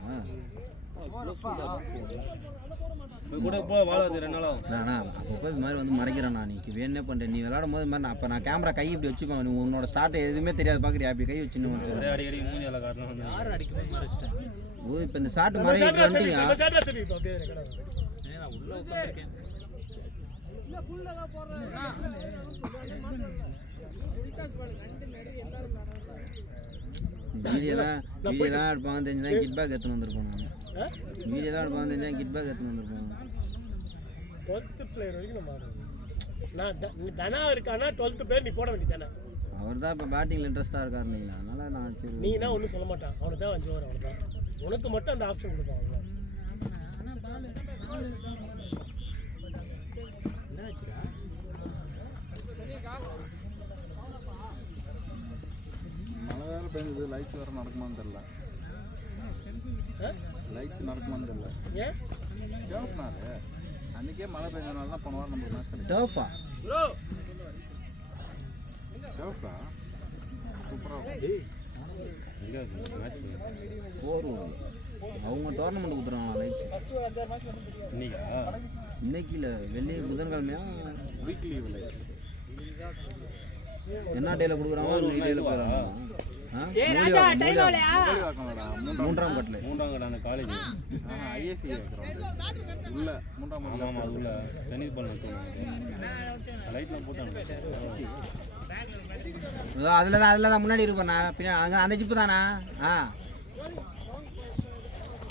கூட போ வாழ வந்து 2 நாள் ஆகும். நானா அப்போ இது மாதிரி வந்து மறைக்கிறேன் நான். நீ வேணே பண்ணுறேன் நீ விளாடும் போது மாதிரி அப்போ நான் கேமரா கை இப்படி வச்சுப்பேன். நீ உன்னோட ஸ்டார்ட் எதுவுமே தெரியாது பார்க்குறியா அப்படி கை வச்சு முடிச்சிடும். அடிக்கடி மூஞ்சி எல்லாம் காட்டலாம் வந்து. யார் அடிக்கும்போது மறைச்சிட்டேன். ஓ இப்போ இந்த ஷார்ட் மறைக்கிட்டு வந்துட்டீங்க. நான் உள்ள உட்காந்துருக்கேன். வீடியோலாம் எடுப்பாங்க தெரிஞ்சுன்னா கிட் பேக் எடுத்துன்னு வந்திருப்போம். நான் வீடியோலாம் எடுப்பாங்க தெரிஞ்சா கிட் பேக் எடுத்துன்னு வந்திருப்போம். 12th பிளேயர் வரைக்கும் நம்ம ஆடுறோம். நான் தனா இருக்கானா 12th பிளேயர் நீ போட வேண்டியதானே. அவர் தான் இப்போ பேட்டிங்கில் இன்ட்ரெஸ்ட்டாக இருக்காரு இல்லைங்களா, அதனால நான் சரி நீனா ஒன்றும் சொல்ல மாட்டான். அவனுக்கு தான் 5 ஓவர் அவ்வளோதான். உனக்கு மட்டும் அந்த ஆப்ஷன் கொடுப்பான் அவ்வளோதான். மழை வேறு பெய்யுது. லைட்ஸ் வேறு நடக்குமான்னு தெரியல. லைட்ஸ் நடக்குமான்னு தெரியல. ஏன் கேப்னாரு அன்றைக்கே மழை பெஞ்சனால தான் போன வாரம் நம்ம மேட்ச் கிடைக்கும். டர்ஃபா கேப்டா சூப்பராக எங்கே மேட்ச் போரும் அவங்க டோர்னமெண்ட் கொடுத்துருவாங்களா லைட்ஸ் இன்னைக்கா இன்னைக்கு இல்லை வெள்ளி புதன்கிழமையா வீக்லி லைட்ஸ் என்ன டேல கொடுக்குறாங்களோ இன்னைக்கு டேல போயிடறாங்க. மூன்றாம் கட்டில் 3ஆம் கடை அந்த காலேஜ் ஐஏசி உள்ள 3ஆம் ஆமாம் அது உள்ள டென்னிஸ் பால் நட்டு லைட்லாம் போட்டாங்க. அதில் தான் முன்னாடி இருப்பேண்ணா பின்னாடி அங்கே அந்த ஜிப்பு தானா.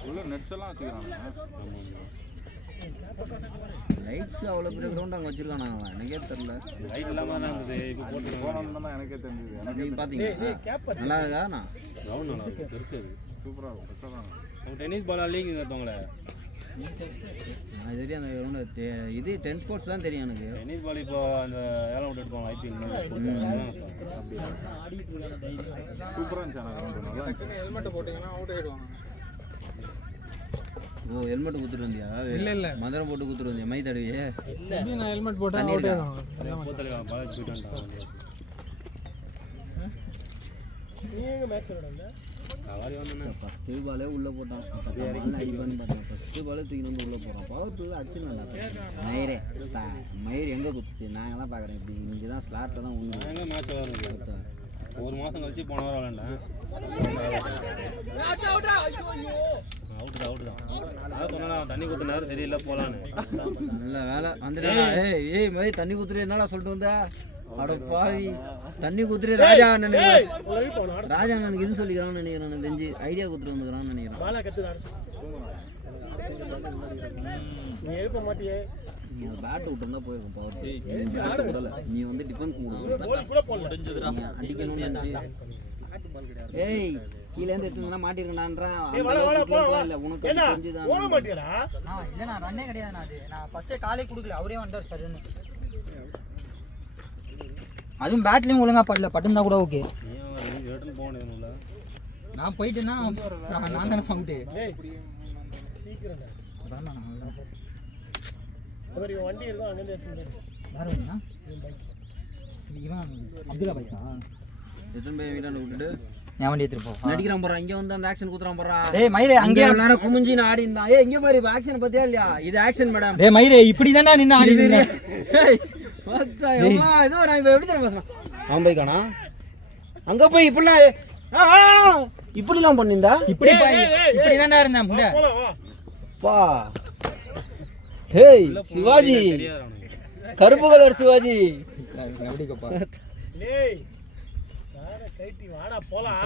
உள்ள நெட்ஸ் எல்லாம் வச்சுக்கிறாங்க. லைட்ஸ் அவ்வளோ பெரிய கிரவுண்ட் அங்கே வச்சிருக்கானாங்க எனக்கே தெரில. லைட் இல்லாமல் தான் இருந்தது. இப்போ போட்டு போனோம்னு தான் எனக்கே தெரிஞ்சது. எனக்கு நீங்கள் பார்த்தீங்களா நல்லா இருக்காண்ணா. கிரவுண்ட் நல்லா இருக்கும் பெருசு அது. சூப்பராக இருக்கும். பெருசாக தான் அவங்க டென்னிஸ் பால் லீக் இருந்தவங்களே அது தெரியும் அந்த கிரவுண்டு இது 10 ஸ்போர்ட்ஸ் தான் தெரியும் எனக்கு. டென்னிஸ் பால் இப்போ அந்த ஏலம் விட்டு எடுப்பாங்க ஐபிஎல் சூப்பராக இருந்துச்சு. ஆனால் நல்லா இருந்துச்சு. ஹெல்மெட்டை போட்டிங்கன்னா அவுட் ஆகிடுவாங்க. ஓ ஹெல்மெட் கொடுத்துட்டு வந்தியா? இல்ல. மதுரை போட்டு கொடுத்துட்டு வந்தியா மை தடவையே? எப்படி நான் ஹெல்மெட் போட்டேன் அவுட் ஆகிடுவாங்க. போத்தலிக்கலாம் பாலாஜி போயிட்டு வந்துட்டாங்க. நீ எங்கே மேட்ச் விளாடுங்க? கவாரி வந்தேன் ஃபஸ்ட்டு பாலே உள்ளே போட்டான். அடிப்பான்னு பார்த்தேன். ஃபஸ்ட்டு பாலே தூக்கி வந்து உள்ளே போகிறான். பவர் டூ அடிச்சுடா மயிர் எங்கே குத்துச்சு நாங்கள் தான் பார்க்குறேன். இப்படி இங்கே தான் ஸ்லாட்டில் தான் ஒன்று எங்கே மேட்ச் விளாடுறது. ஒரு மாதம் கழிச்சு போன வாரம் விளாண்டேன். அவுட்டு தான். அதான் சொன்னா தண்ணி குத்துனாரு சரியில்லை போகலான்னு. நல்ல வேலை வந்துட்டா. ஏய் மதி தண்ணி குத்துரு என்னடா சொல்லிட்டு வந்தா? அட பாவி தண்ணி குத்துரு ராஜா அண்ணன் ராஜா அண்ணனுக்கு இது சொல்லிக்கிறான்னு நினைக்கிறேன். நான் தெரிஞ்சு ஐடியா குத்துட்டு வந்துக்கிறான்னு நினைக்கிறேன். பாலா கற்றுதான் நீ எழுப்ப மாட்டியே. நீ அந்த பேட் விட்டுருந்தா போயிருக்கும் பவர். நீ வந்து டிஃபென்ஸ் நீ அடிக்கணும்னு நினச்சி ஏய் கீழேருந்து எடுத்துனா மாட்டிருக்கேன்டான்றான். இல்லை உனக்கு தெரிஞ்சுதான். இல்லை நான் ரன்னே கிடையாது. நான் ஃபஸ்ட்டே காலே கொடுக்கல அவரே வந்துட்டார் சருன்னு. அதுவும் பேட்லேயும் ஒழுங்காக படல பட்டுந்தா கூட ஓகே. ரிட்டர்ன் போகணும்ல நான் போயிட்டேன்னா நான் தானே அவுட்டு. சீக்கிரம் வண்டி இருக்கும் அங்கேருந்து எடுத்துட்டு யார் வந்தா இவன் அப்துல்லா பைக்கா எத்தனை போய் வீட்டாண்ட விட்டுட்டு என் வண்டி எடுத்துட்டு போ. நடிக்கிறான் போறான். இங்கே வந்து அந்த ஆக்ஷன் குத்துறான் போறா. டேய் மயிரே அங்கே நேரம் குமிஞ்சி நான் ஆடி இருந்தான். ஏய் இங்கே பாரு ஆக்ஷன் பத்தியா இல்லையா? இது ஆக்ஷன் மேடம். டேய் மயிரே இப்படி தானே நின்று ஆடி இருந்தேன். ஏதோ நான் இப்போ எப்படி தரேன் பேசுறேன். அவன் போய்க்கானா அங்கே போய் இப்படிலாம் இப்படிலாம் பண்ணியிருந்தா இப்படி தானே இருந்தேன் முண்டை. பா ஹேய் சிவாஜி கருப்பு கலர் சிவாஜி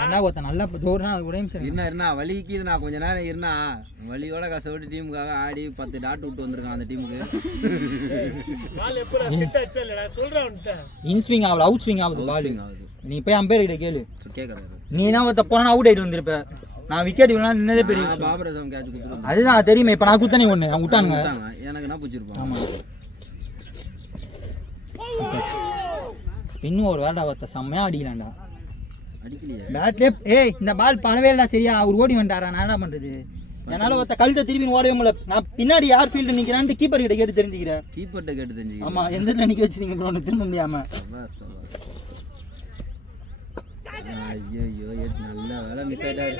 என்ன ஒருத்த நல்லா ஜோர்னா ஒரே நிமிஷம் என்ன வலிக்குது. நான் கொஞ்ச நேரம் இருந்தா வலியோட கஷ்டப்பட்டு டீமுக்காக ஆடி 10 டாட் விட்டு வந்திருக்கான் அந்த டீமுக்கு. இன் ஸ்விங் ஆகுது அவுட் ஸ்விங் ஆகுது பால். ஆகுது. நீ போய் அம்பேர் கிட்ட கேளு கேட்கறாரு. நீ தான் ஒருத்த போனா அவுட் ஆயிட்டு வந்திருப்ப. நான் விக்கெட் விழா நின்னதே பெரிய விஷயம். பாபரசம் கேட்ச் கொடுத்துருந்தேன். அதுதான் தெரியுமே. இப்போ நான் குத்தனே ஒன்று விட்டானுங்க. எனக்கு என்ன பிடிச்சிருப்பான். ஆமாம் ஸ்பின் ஒரு வேடா ஒருத்த செம்மையா அடிக்கலாம்டா. அடிக்கலையே. பேட்லேயே ஏய் இந்த பால் பண்ணவே இல்லைடா சரியா, அவர் ஓடி வந்துட்டாரா, நான் என்ன பண்ணுறது? என்னால் ஒருத்த கழுத்தை திருப்பி ஓடவே முடியல. நான் பின்னாடி யார் ஃபீல்டு நிற்கிறான்ட்டு கீப்பர் கிட்ட கேட்டு தெரிஞ்சுக்கிறேன். கீப்பர்ட்ட கேட்டு தெரிஞ்சுக்கிறேன். ஆமாம், எந்த இடத்துல நிற்க வச்சுருங்க ப்ரோ, திரும்ப முடியாமல். ஐயோ நல்ல வேலை மிஸ் ஆயிட்டாரு.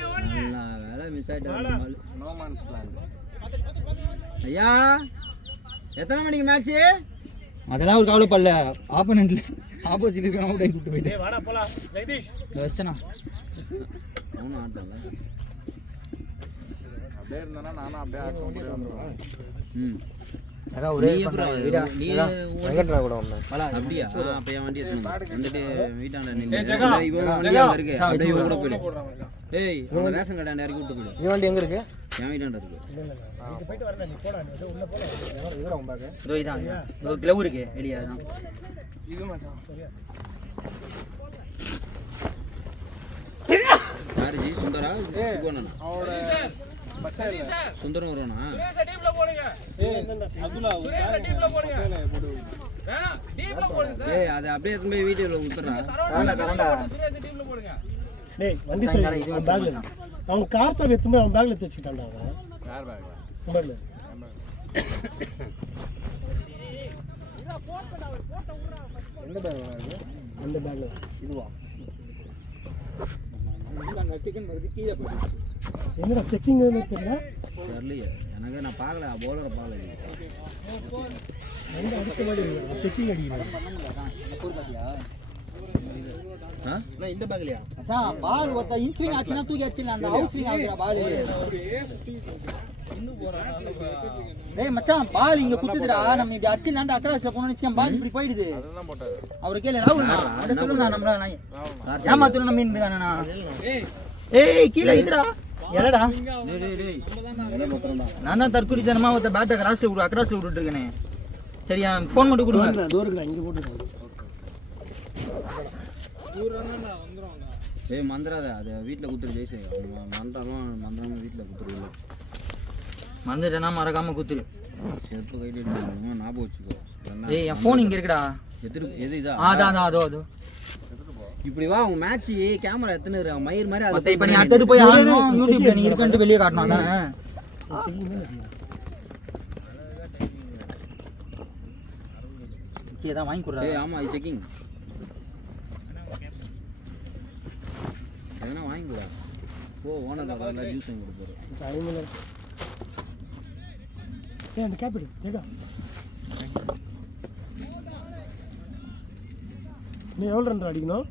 நல்ல வேலை மிஸ் ஆயிட்டாரு. No man's land. ஐயா எத்தனை மணிக்கு மேட்ச்சு? அதெல்லாம் ஒரு கவலைப்படல. ஆப்போனன்ட்ல ஆப்போசிட் இருக்கிற அவுட் ஆகி கூப்பிட்டு போயிட்டு டேய் வாடா போலாம் ஜெகதீஷ். வச்சனா அவனும் ஆட்டல. அப்படியே இருந்தானா நானும் அப்படியே ஆட் பண்ணுவேன். அதான் ஒரே வெங்கட்ரா கூட வந்தேன். அப்படியா? அப்ப என் வண்டி எடுத்துட்டு வந்துட்டு வீட்டாண்ட நின்னு இவன் வண்டி அங்க இருக்கு. அப்படியே இவன் கூட போயிடு. ஏய் அவன் ரேஷன் கடை இறக்கி விட்டு போயிடு. இந்த வண்டி எங்க இருக்கு? என் வீட்டாண்ட இருக்கு. இது போயிட்டு வரல, நீ போடா, நீ உள்ள போடா. இதுல வந்தாங்க. இதோ இதான் இதோ க்ளவ் இருக்கு ரெடியா தான். இது மச்சான் சரியா? யாரு ஜி சுந்தரா? சுகோனா? அவரோட பச்சை இல்ல. சுந்தரம் வருவானா? ஏய் அது அப்படியே எடுத்து போய் வீட்டுல ஊத்துறா. டேய் வண்டி சரி அவன் பேக்ல இருக்கு. அவன் கார் சாவி எடுத்து அவன் பேக்ல வச்சுக்கிட்டான்டா அவன். யார் பேக்ல? பேக்ல எந்த பேக்ல இருக்கு? அந்த பேக்ல இதுவா? சிக்கன் வருது கீழே போயிடுச்சு. என்னடா செக்கிங் தெரியல. தெரியலையே எனக்கு, நான் பார்க்கல போலரை பார்க்கல. வந்து அடுத்த மாதிரி செக்கிங் அடிக்கிறாரு. ஆ இந்த பேக்லயா? மச்சான் பால் ஒருத்த இன் ஸ்விங் ஆச்சுனா தூக்கி அடிச்சிடலாம். அந்த அவுட் ஸ்விங் ஆகுற பால். டேய் மச்சான் பால் இங்க குத்துதுடா. நம்ம இப்படி அடிச்சிடலாம்டா. அக்கராஸ்ல போனோம்னு வச்சுக்க பால் இப்படி போயிடுது. அதெல்லாம் போட்டாரு. அவரு கேளு ராகுல் அட சொல்லுடா. நம்மள நான் ஏமாத்தணும் நம்ம மீன் தானேண்ணா. ஏய் கீழே இதுடா எலடா. டேய் டேய் டேய் எலை மொத்தறடா. நான் தான் தற்குறித்தனமா ஒருத்த பேட்டை கிராஸ்ல விடு அக்கராஸ்ல விட்டுட்டு இருக்கேனே. சரியா ஃபோன் மட்டும் கொடுங்க. தூரத்துல இங்க போட்டுட்டாங்க. ஏய் மந்திராத அது வீட்ல குத்துரு ஜெய்சே. மந்திரம் மந்திரம் வீட்ல குத்துரு. மறந்துட்டேனா மறக்காம குத்துரு. செருப்பு கையில எடுக்கணும் ஞாபகம் வச்சுக்கோ. ஏய் என் ஃபோன் இங்க இருக்குடா. எது இதா? அதான் அதோ அதோ. இப்படி வா உங்க மேட்ச் கேமரா எத்தனை இருக்கு? மயிர் மாதிரி மத்த இப்ப நீ அடுத்து போய் ஆடணும். யூடியூப்ல நீ இருக்கன்ட்டு வெளிய காட்டணும் அதானே. செக்கிங் தான் அடிக்கிறான். ஏதா வாங்கி குடுறா. ஏய் ஆமா இது செக்கிங். எதனா வாங்கி குடா. போ ஓனர் வரல ஜூஸ் வாங்கி குடு போறோம். டைம் இல்ல. ஏய் அந்த கேப் எடு தேகா. நீ எவ்வளவு ரன் அடிக்கணும்?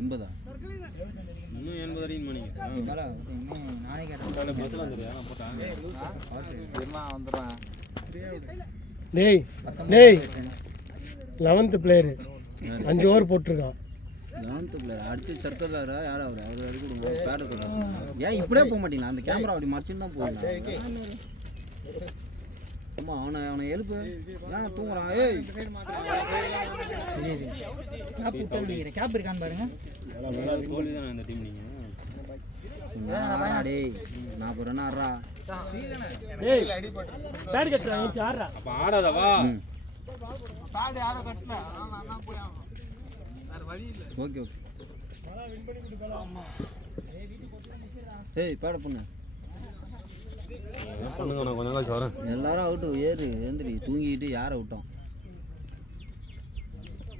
80 இன்னும் 80 அடின்னு மணிங்க. நானே கேட்டேன். நான் வந்துடுறேன். டேய் டேய் 11th player 5 over போட்டுருக்கான். 11th player அடுத்து சர்க்கர்ல யார் அவரு அவர் அடி கொடுங்க பேட் கொடுங்க. ஏன் இப்படியே போக மாட்டீங்களா? அந்த கேமரா அப்படி மறைச்சிட்டு தான் போகலாம். அம்மா அவனை எழுப்பு. ஏன் தூங்குறான்? ஏய் கேப் விட்டு நிக்கிறேன். கேப் இருக்கான்னு பாருங்க. தோல்வி தான் இந்த டீம் நீங்க. டேய் 40 ரன் ஆடுறா. டேய் பேட் கட்டறா நீ ஆடுறா. அப்ப ஆடாத வா. Okay okay. ஏய் பேட பண்ணு. பண்ணுங்க நான் கொஞ்ச நாள் வரேன். எல்லாரும் அவுட்டு ஏறு ஏந்திரி தூங்கிட்டு யாரை விட்டோம்?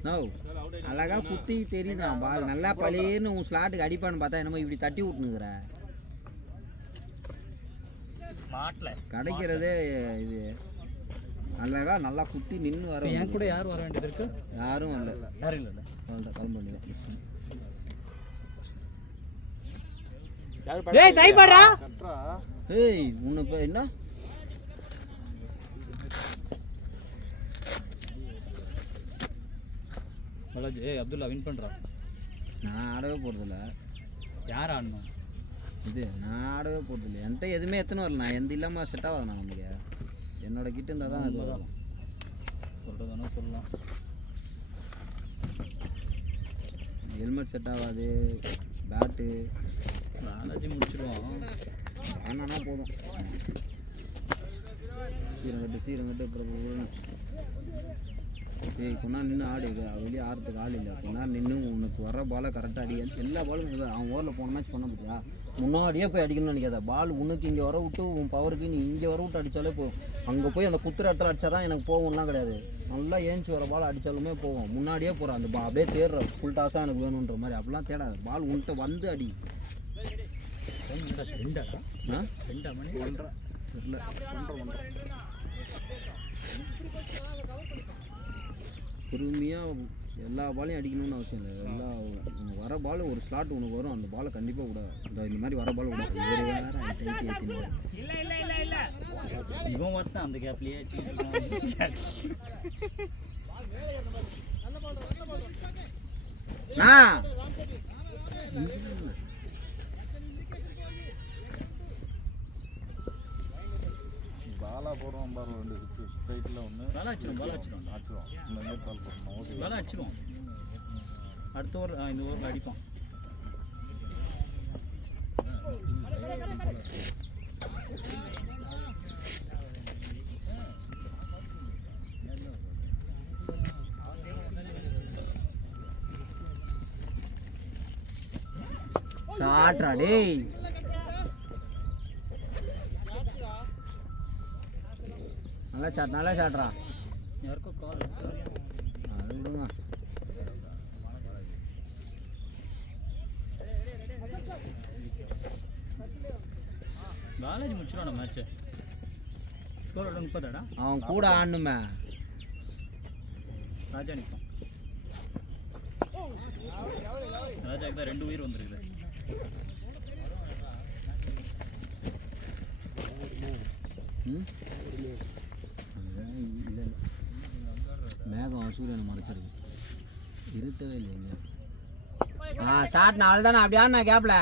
நோ அழகா குத்தி தெரியுதான் பால் நல்லா பழையன்னு உன் ஸ்லாட்டுக்கு அடிப்பான்னு பார்த்தா என்னமோ இப்படி தட்டி விட்டுனுக்குற. கிடைக்கிறதே இது அழகா நல்லா குத்தி நின்று வர. என் கூட யார் வர வேண்டியது இருக்கு? யாரும் வரல. யாரும் இல்லை. கிளம்ப டேய் தை பாடுறா. ஏய் உன்னை இப்போ என்ன பாலாஜி ஏய் அப்துல்லா வின் பண்ணுறான். நான் ஆடவே போகிறதில்ல. யார் ஆடணும்? இது நான் ஆடவே போகிறதில்ல. என்கிட்ட எதுவுமே எத்தனை வரல. நான் எந்த இல்லாமல் செட் ஆகாதுண்ணா நமக்கு. என்னோட கிட்ட இருந்தால் தான் இது வரும். சொல்கிறதுனா சொல்லலாம். ஹெல்மெட் செட் ஆகாது. பேட்டு பாலாஜி முடிச்சிடுவான். ஆனானா போதும். சீரங்கட்டு அப்புறம் ஏய் கொஞ்ச நேரம் நின்று ஆடு வெளியே ஆடுறதுக்கு ஆள் இல்லை. கொஞ்ச நேரம் நின்று உனக்கு வர பாலை கரெக்டாக அடி. எல்லா பாலும் அவன் ஓவரில் போன மேட்ச் பண்ண பார்த்தியா, முன்னாடியே போய் அடிக்கணும்னு நினைக்காத. பால் உனக்கு இங்கே வர விட்டு உன் பவருக்கு நீ இங்கே வர விட்டு அடித்தாலே போகும். அங்கே போய் அந்த குத்துற இடத்துல அடித்தா தான் எனக்கு போகும்லாம் கிடையாது. நல்லா ஏஞ்சி வர பால் அடித்தாலுமே போகும். முன்னாடியே போகிற அந்த அப்படியே தேடுற ஃபுல் டாஸாக எனக்கு வேணுன்ற மாதிரி அப்படிலாம் தேடாது. பால் உன்கிட்ட வந்து அடி. பொறுமையாக எல்லா பாலையும் அடிக்கணும்னு அவசியம் இல்லை. உனக்கு வர பால் ஒரு ஸ்லாட் உனக்கு வரும், அந்த பாலை கண்டிப்பாக விட இந்த மாதிரி வர பால் விட வேறு நேரம் ஏற்றின்னு இவன் ஒருத்தான் அந்த கேப்லேயே பாலா போடுவோம் பாரு, 2 சிக்ஸ் ஸ்ட்ரைட்டில் ஒன்று அடிச்சிடும் இந்த மாதிரி பால் போடணும். ஓகே வேலை அடிச்சிடுவோம். அடுத்த ஓவர் இந்த ஓவரில் அடிப்பான். ஷாட்ரா டேய். நல்ல ஷாட்ரா. யாருக்கோ கால் அது விடுங்க. பாலாஜி முடிச்சிடும் மேட்ச்சு. ஸ்கோர் 30 அவன் கூட ஆடணுமே. ராஜா நிற்பான். ராஜாக்கு தான் 2 உயிர் வந்துருக்குது. மேகம் சூரியனை மறைச்சிருக்கு, இருட்டவே இல்லை இங்கே. ஷாட் நாள் தானே அப்படியே ஆடினா கேப்ல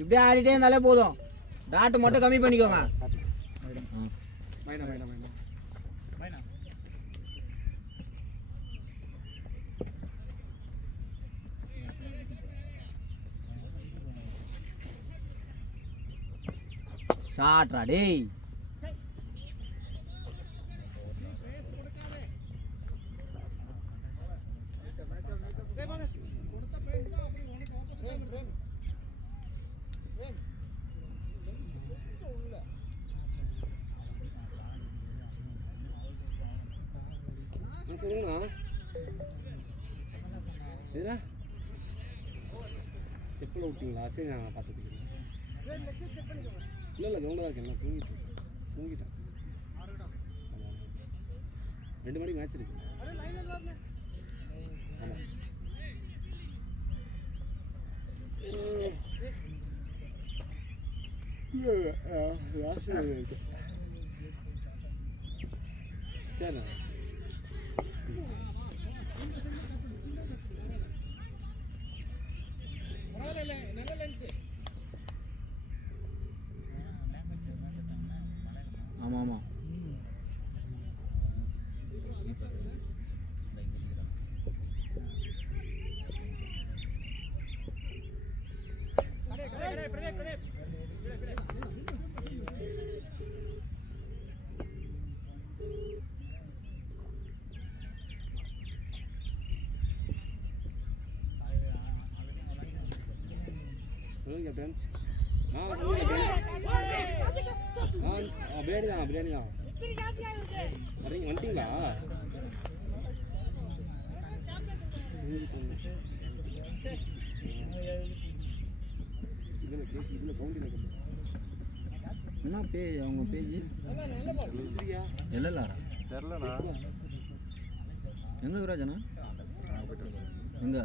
இப்படியே ஆடிட்டே இருந்தாலே போதும். டாட்டு மட்டும் கம்மி பண்ணிக்கோங்க. ஷாட்ரா டேய். சொல்லுங்கண்ணா, எதுனா செப்பில் விட்டீங்களா? சரி நான் பார்த்துக்கிறேன். இல்லை கவுண்டாக தான் இருக்கேன். நான் தூங்கிட்டேன். 2 மணிக்கு மேட்ச் இருக்கு. சரிண்ணா. ஆமாம் ஆமாம். சொல்லுங்க கேப்டன். சொல்லுங்க கேப்டன். பிரியாணி தான். வந்துட்டீங்களா? இதில் பேசி இதில் கவுண்டில் என்ன அவங்க பேஜ் எல்லா தெரிலண்ணா. எங்கே விராஜண்ணா? எங்கே?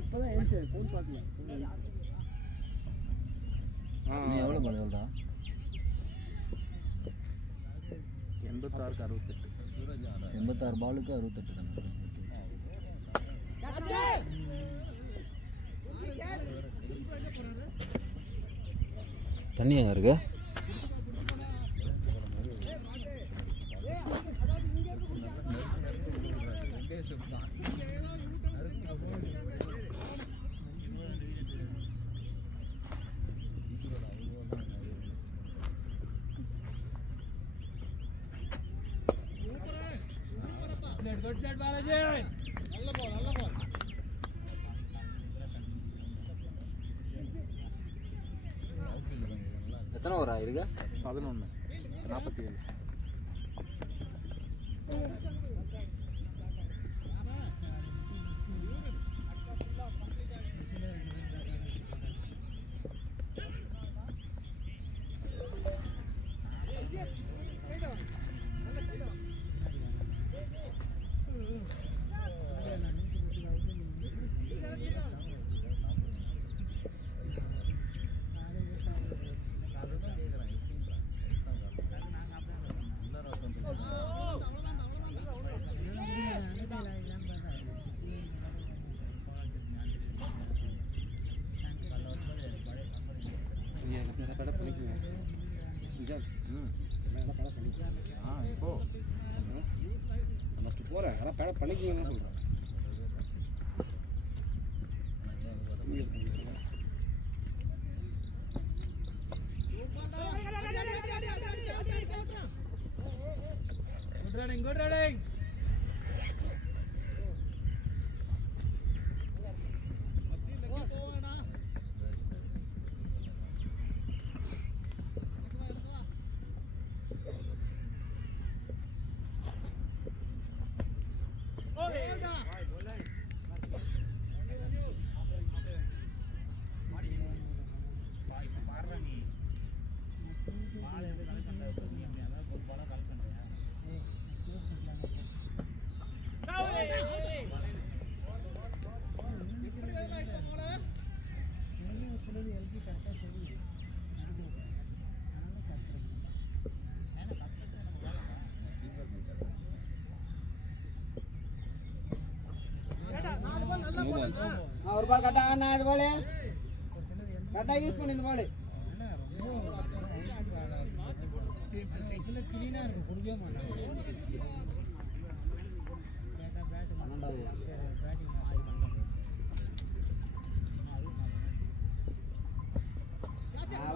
இப்போதான் ஏன் ஃபோன் பார்க்கல. நீ எவ்வளோ பால் எவ்வளோடா? 86க்கு 68. 86 பாலுக்கு 68 தானே. தண்ணி எங்கே இருக்கு? எத்தனை ஓவரா இருக்கு? 11 47. இப்போ ஃபஸ்ட்டு போகிறேன் ஆனால் பேட பண்ணிக்கிங்கன்னு சொல்கிறேன். Good running. ஒரு பால் கரெக்டா ஆனா இது பால் கரெக்டா யூஸ் பண்ணு இந்த பால்.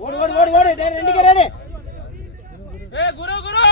ஓடு ஓடு ஓடு ஓடு ரெண்டு கே ரெடி. ஏய் குரு குரு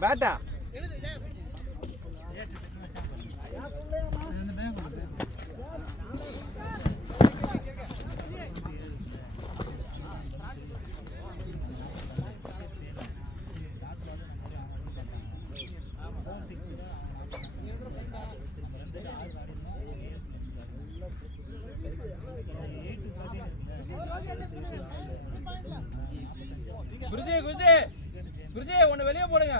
பேட்டா குருஜி குருஜி குருஜி ஒன்று வெளியே போடுங்க.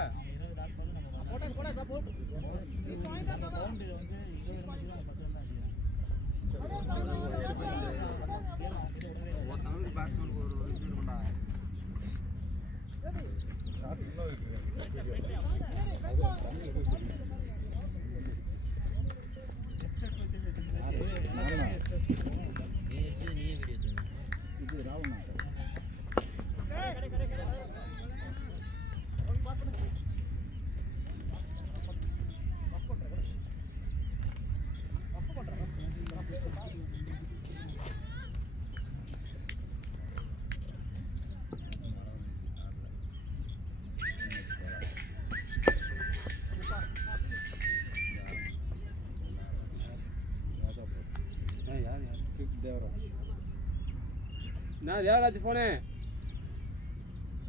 நான் தேவராஜ் போனே.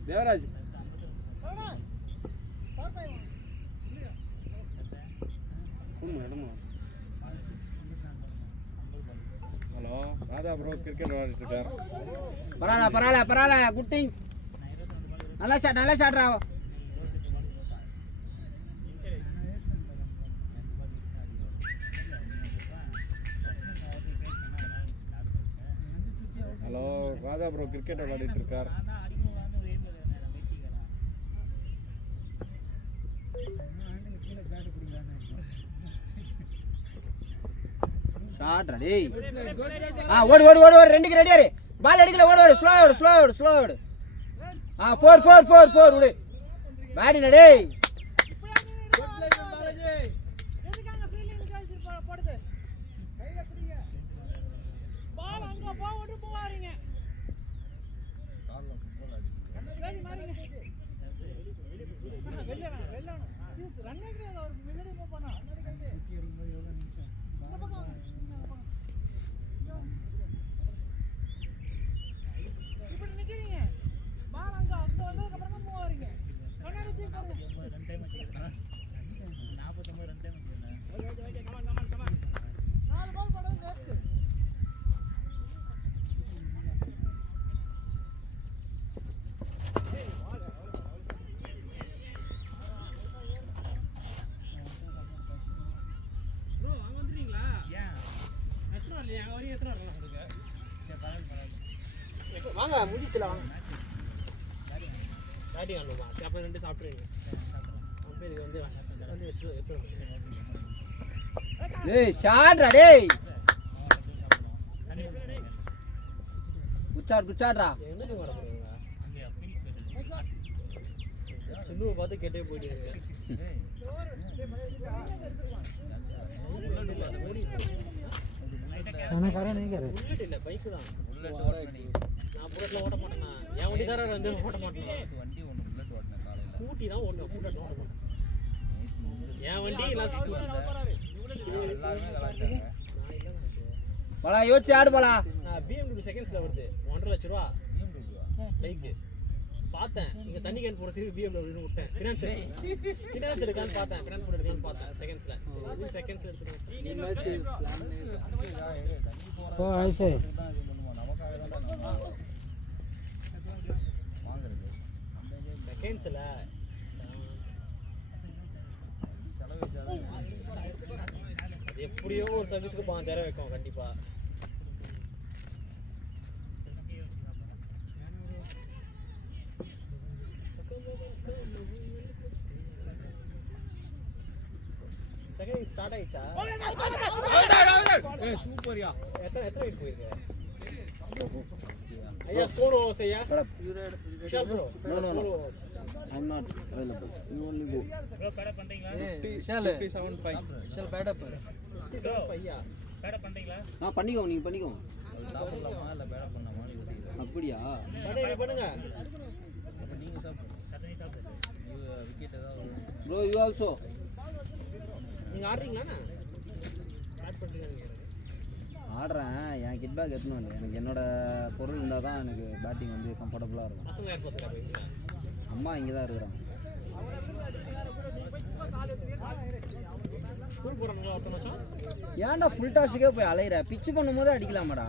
Devaraj hello Radha bro cricket விளையாடிட்டு இருக்கார். பரவாயில்ல குட்டிங். நல்ல ஷாட்ரா. ஹலோ ராதா ப்ரோ கிரிக்கெட் விளையாடிட்டு இருக்கார். ஷாட்ரா டேய். ஓடு ரெண்டுக்கு ரெடியா இரு. பால் அடிக்கல ஓடு ஸ்லோ ஓடு. 4 விடு. பேட்டிங் டேய். வாங்க முடிச்சுல வாங்க. பேட்டிங் ஆடணுமா? அப்போ 2 சாப்பிட்ருவீங்க. பேருக்கு வந்து ஏய் ஷாட்ரா டேய். குச்சாட்ரா. என்னது வர போறீங்க? சின்னுவை பார்த்து கேட்டே போயிடுவீங்க. புல்லட் இல்லை பைக்கு தான். நான் புல்லட்ல ஓட்ட மாட்டேன்னா என் வண்டி தான் வந்து ஓட்ட மாட்டேன். வண்டி ஒன்று புல்லட் ஓட்டினேன் காலையில். ஸ்கூட்டி தான் ஒன்று புல்லட் ஓட்ட மாட்டேன். என் வண்டி எல்லாருமே கலாச்சாங்க. போலா யோசிச்சு ஆடு போலா. BMW செகண்ட்ஸ்ல வருது 1.5 லட்சம் ரூபா பைக்கு பார்த்தேன். இங்க தண்ணி கேன் போறதுக்கு BMW விட்டேன். ஃபினான்ஸ் எடுக்கலாம்னு பார்த்தேன். ஃபினான்ஸ் போட்டு எடுக்கலாம்னு பார்த்தேன் செகண்ட்ஸ்ல. சரி செகண்ட்ஸ்ல எடுத்துறேன். ஓ ஐசே தான் இது பண்ணுவோம். நமக்காக தான் நம்ம வாங்குறது. செகண்ட்ஸ்ல செலவு அது எப்படியோ ஒரு சர்வீஸ்க்கு 5000 வைக்கும் கண்டிப்பா. செகண்ட் ஸ்டார்ட் ஆயிச்சா? ஏய் சூப்பர்யா. எத்தனை வெயிட் போயிருக்கு? ஐயா ஸ்கோர் ஓவர்ஸ் ஐயா. Vishal bro. No. I'm not available. You only go. Bro பேட பண்றீங்களா? விஷால் 57.5. விஷால் பேட பண்ணு. 57 ஐயா. பேட பண்றீங்களா? பண்ணிக்கோ நீங்க பண்ணிக்கோ. அது சாப்பிடலாமா இல்லை பேட பண்ணலாமான்னு யோசிக்கிறேன். அப்படியா? பண்ணுங்க. அப்போ நீங்கள் சாப்பிடுங்க. விக்கெட் ஏதாவது Bro, you also. நீங்க ஆடுறீங்களாண்ணா? ஸ்டார்ட் பண்ணுறீங்க. ஆடுறேன். என் கிட் பேக் எத்தணும் இல்லை. எனக்கு என்னோட பொருள் இருந்தால் தான் எனக்கு பேட்டிங் வந்து கம்ஃபர்டபுளாக இருக்கும். பசங்க யார் பார்த்துக்கா? அம்மா இங்கே தான் இருக்கிறாங்க. ஸ்கூல் போறானுங்க ஒருத்தன் மச்சான். ஏன்டா ஃபுல் டாஸுக்கே போய் அலையிற? பிச்சு பண்ணும்போது அடிக்கலாமாடா?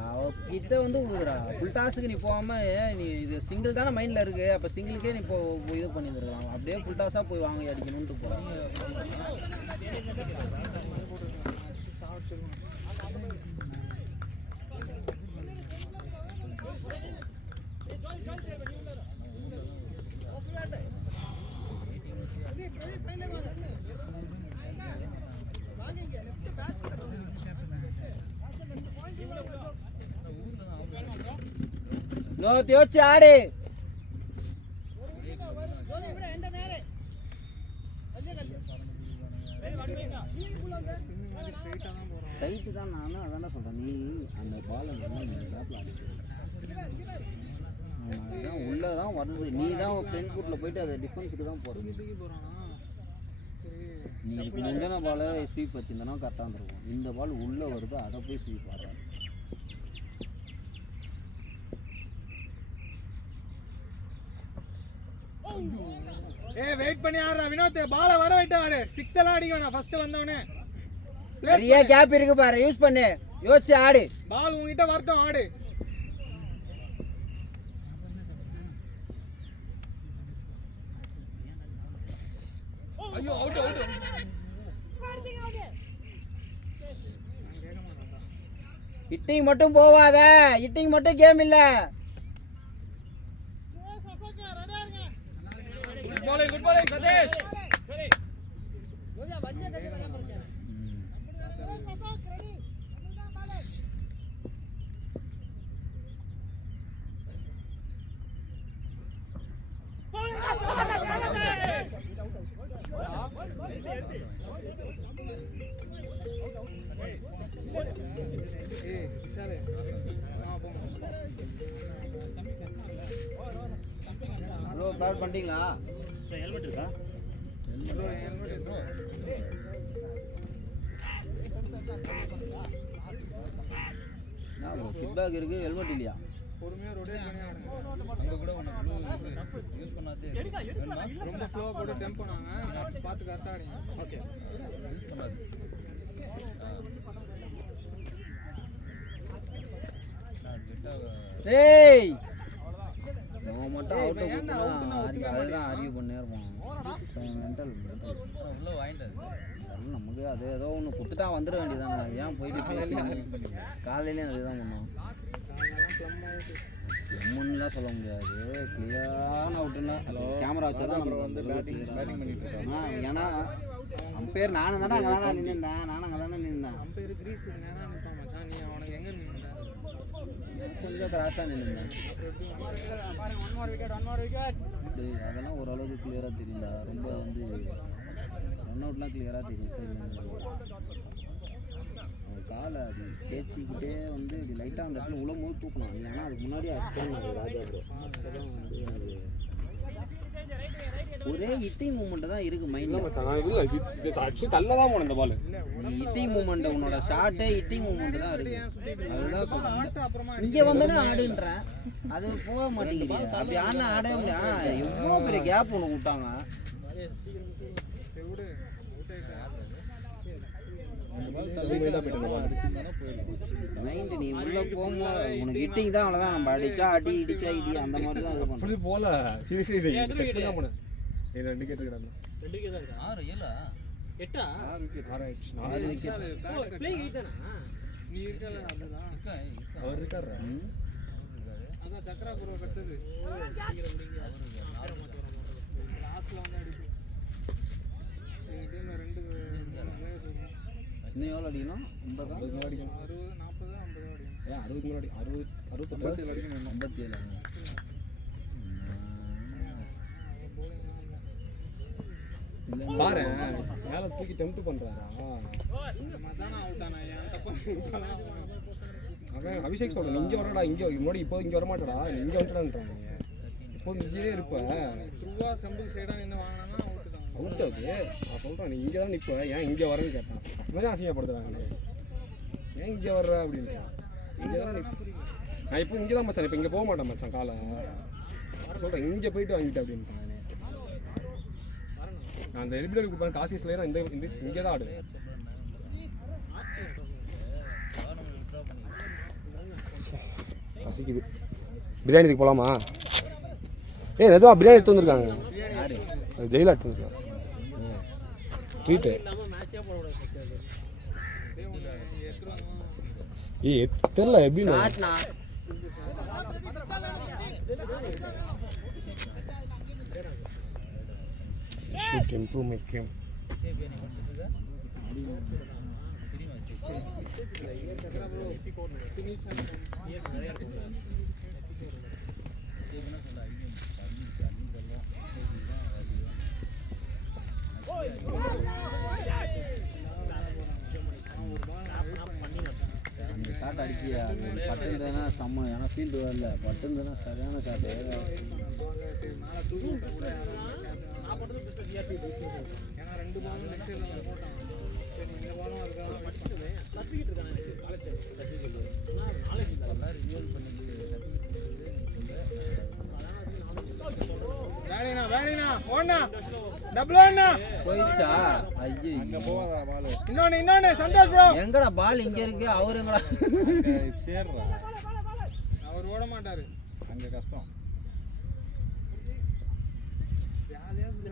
கிட்ட வந்து ஊதுடா. ஃபுல் டாஸுக்கு நீ போகாம நீ இது சிங்கிள் தானே மைண்டில் இருக்குது, அப்போ சிங்கிளுக்கே நீ இப்போ இது பண்ணிடுறலாம். அப்படியே ஃபுல் டாஸாக போய் வாங்கி அடிக்கணும்ட்டு போகிறாங்க. யோசிச்சு ஆடு. ஸ்ட்ரைட்டு தான், நானும் அதானே சொல்கிறேன். நீ அந்த பால் அதுதான் உள்ளே தான் வருது. நீ தான் ஃப்ரண்ட் ஃபுட்டில் போயிட்டு அதை டிஃபென்ஸுக்கு தான் போகிறது. நீ இதுக்கு முந்தின பாலை ஸ்வீப் வச்சுருந்தனா கரெக்டாக இருந்திருக்கும். இந்த பால் உள்ளே வருது, அதை போய் ஸ்வீப் ஆடுறாங்க. வெயிட் பண்ணி ஆடுறா வினோத். பால வர வைட்டு ஆடு. 6 எல்லாம் அடிக்க வேணாம். ஃபர்ஸ்ட் வந்தவனே நிறைய கேப் இருக்கு பாரு, யூஸ் பண்ணு. யோசிச்சு ஆடு. பால் உங்ககிட்ட வரட்டும், ஆடு. ஐயோ அவுட் அவுட். ஹிட்டிங் மட்டும் போவாத, ஹிட்டிங் மட்டும் கேம் இல்ல. குட் பாலிங் சதீஷ். ஹலோ, பேட் பண்ணிட்டீங்களா? ஹெல்மெட் இருக்கா? கிட் பேக் இருக்கு, ஹெல்மெட் இல்லையா? பொறுமையா ரொட்டேட் பண்ணி ஆடுங்க. அங்க கூட உனக்கு யூஸ் பண்ணாதே. ரொம்ப ஸ்லோவா போட்டு டெம்போ நாங்க பார்த்து கரெக்டா ஆடுங்க. ஓகே. யூஸ் பண்ணாதே. ஏய், நான் மட்டும் அவுட் குத்துனா அதுதான் ஆர்கியூ பண்ணே இருப்பான். மென்டல் உள்ள வாங்கிட்டாரு. நமக்கு அது ஏதோ ஒன்று குத்துட்டா வந்துட வேண்டியதானே. ஏன் போயிட்டு காலையிலேயும் அதுதான் பண்ணோம். ஒன்றுலாம் சொல்ல முடியாது. கிளியரான அவுட்டுன்னா கேமரா வச்சா தான் நமக்கு வந்து பேட்டிங் பண்ணிட்டு இருக்கோம். ஏன்னா அம்பேர் நானும் தானே அங்கே தானே நின்றுந்தேன். நானும் அங்கே தானே நின்றேன். அம்பேர் கிரீஸ் நேரா நிப்பான் மச்சான். நீ அவனுக்கு எங்க நின்னுட்ட? கொஞ்சம் கிராஸாக நின்றுந்தேன். அதெல்லாம் ஓரளவுக்கு கிளியராக தெரியல. ரொம்ப வந்து ரன் அவுட்லாம் கிளியராக தெரியும். சைடில் அவன் காலை அது தேய்ச்சிக்கிட்டே வந்து இப்படி லைட்டாக அந்த இடத்துல உழம்போது தூக்கணும். ஏன்னா அதுக்கு முன்னாடி அஸ்டன் ராஜா ப்ரோ அப்போதான் வந்து அது ஒரே ஹிட்டிங் மூமெண்ட் தான் இருக்குது மைண்டில். தள்ளதான் போன இந்த பால். நீ ஹிட்டிங் மூமெண்ட், உன்னோட ஷார்ட்டே ஹிட்டிங் மூமெண்ட் தான் இருக்குது. அதுதான் சொல்கிறேன். இங்கே வந்தோடனே ஆடுன்றேன், அது போக மாட்டேங்குது. அப்படி ஆடினா ஆடவே முடியாது. எவ்வளோ பெரிய கேப் ஒன்று விட்டாங்க. மைண்ட் நீ உள்ள போகும்போது உனக்கு ஹிட்டிங் தான், அவ்வளோதான். நம்ம அடிச்சா அடி, இடிச்சா இடி, அந்த மாதிரி தான் இது பண்ணுறோம். போல சீரியஸ்லி செட் தான் போனேன். 2 விக்கெட் கிடந்தா. 2 விக்கெட் தான் இருக்கா? 6 7 8 6 விக்கெட் 6 ஆயிடுச்சு. 4 விக்கெட். பிளேயிங் 8 தானா? நீ இருக்கல அதுதான். அவர் இருக்காரா? அதான் சக்கரா குரு கட்டது. சீக்கிரம் நீங்க லாஸ்ட்ல வந்து அடிக்கும். டீம்ல 2 இன்னும் எவ்வளோ அடிக்கணும்? 50 அடிக்கணும். 60 40 50 அடிக்கும். ஏன் 60 முன்னாடி 60 68 அடிக்கணும். 57. பாரு மேல தூக்கி டெம்ப்ட் பண்றாரா? மதானா அவுட்டானா? ஏன் தப்பா அவன் அபிஷேக் சொல்றேன், இங்க வரடா, இங்க முன்னாடி இப்போ இங்க வர மாட்டடா, இங்க வந்துட்டான்றாங்க. இப்போ இங்கேயே இருப்ப. த்ரூவா செம்பிள் சைடா நின்னு வாங்குனானா அவுட் தான். அவுட் அது நான் சொல்றேன், நீ இங்க தான் நிப்ப, ஏன் இங்க வரேன்னு கேட்டான். மாதிரி அசிங்கப்படுத்துறாங்க, ஏன் இங்க வர்ற அப்படின்றான். இங்க தான் நிப்ப. நான் இப்போ இங்கே தான் மச்சான், இப்போ இங்கே போக மாட்டேன் மச்சான். காலை சொல்கிறேன், இங்கே போயிட்டு வாங்கிட்டேன் அப்படின்ட்டான். நான் அந்த எலிபிடல் கொடுப்பேன் காசிஸ்லேயே நான் இங்கே தான் ஆடுவேன். பசிக்குது. பிரியாணிக்கு போகலாமா? ஏய் நிஜமா பிரியாணி எடுத்து வந்துருக்காங்க. ஜெயிலா எடுத்து வந்துருக்காங்க. ட்ரீட்டு. ஏய் தெரியல எப்படின்னு should improve my game. அந்த ஷாட் அடிக்கியா பட்டன் தானே செம்ம, ஏன்னா ஃபீல்டு வரல பட்டன் தானே சரியான ஷாட்டு. போயிடுச்சா? ஐயோ இன்னொன்னு சந்தோஷ் ப்ரோ. எங்கடா பால் இங்க இருக்கு, அவரு எங்கடா சேர்றா, அவர் ஓட மாட்டாரு, அங்க கஷ்டம்.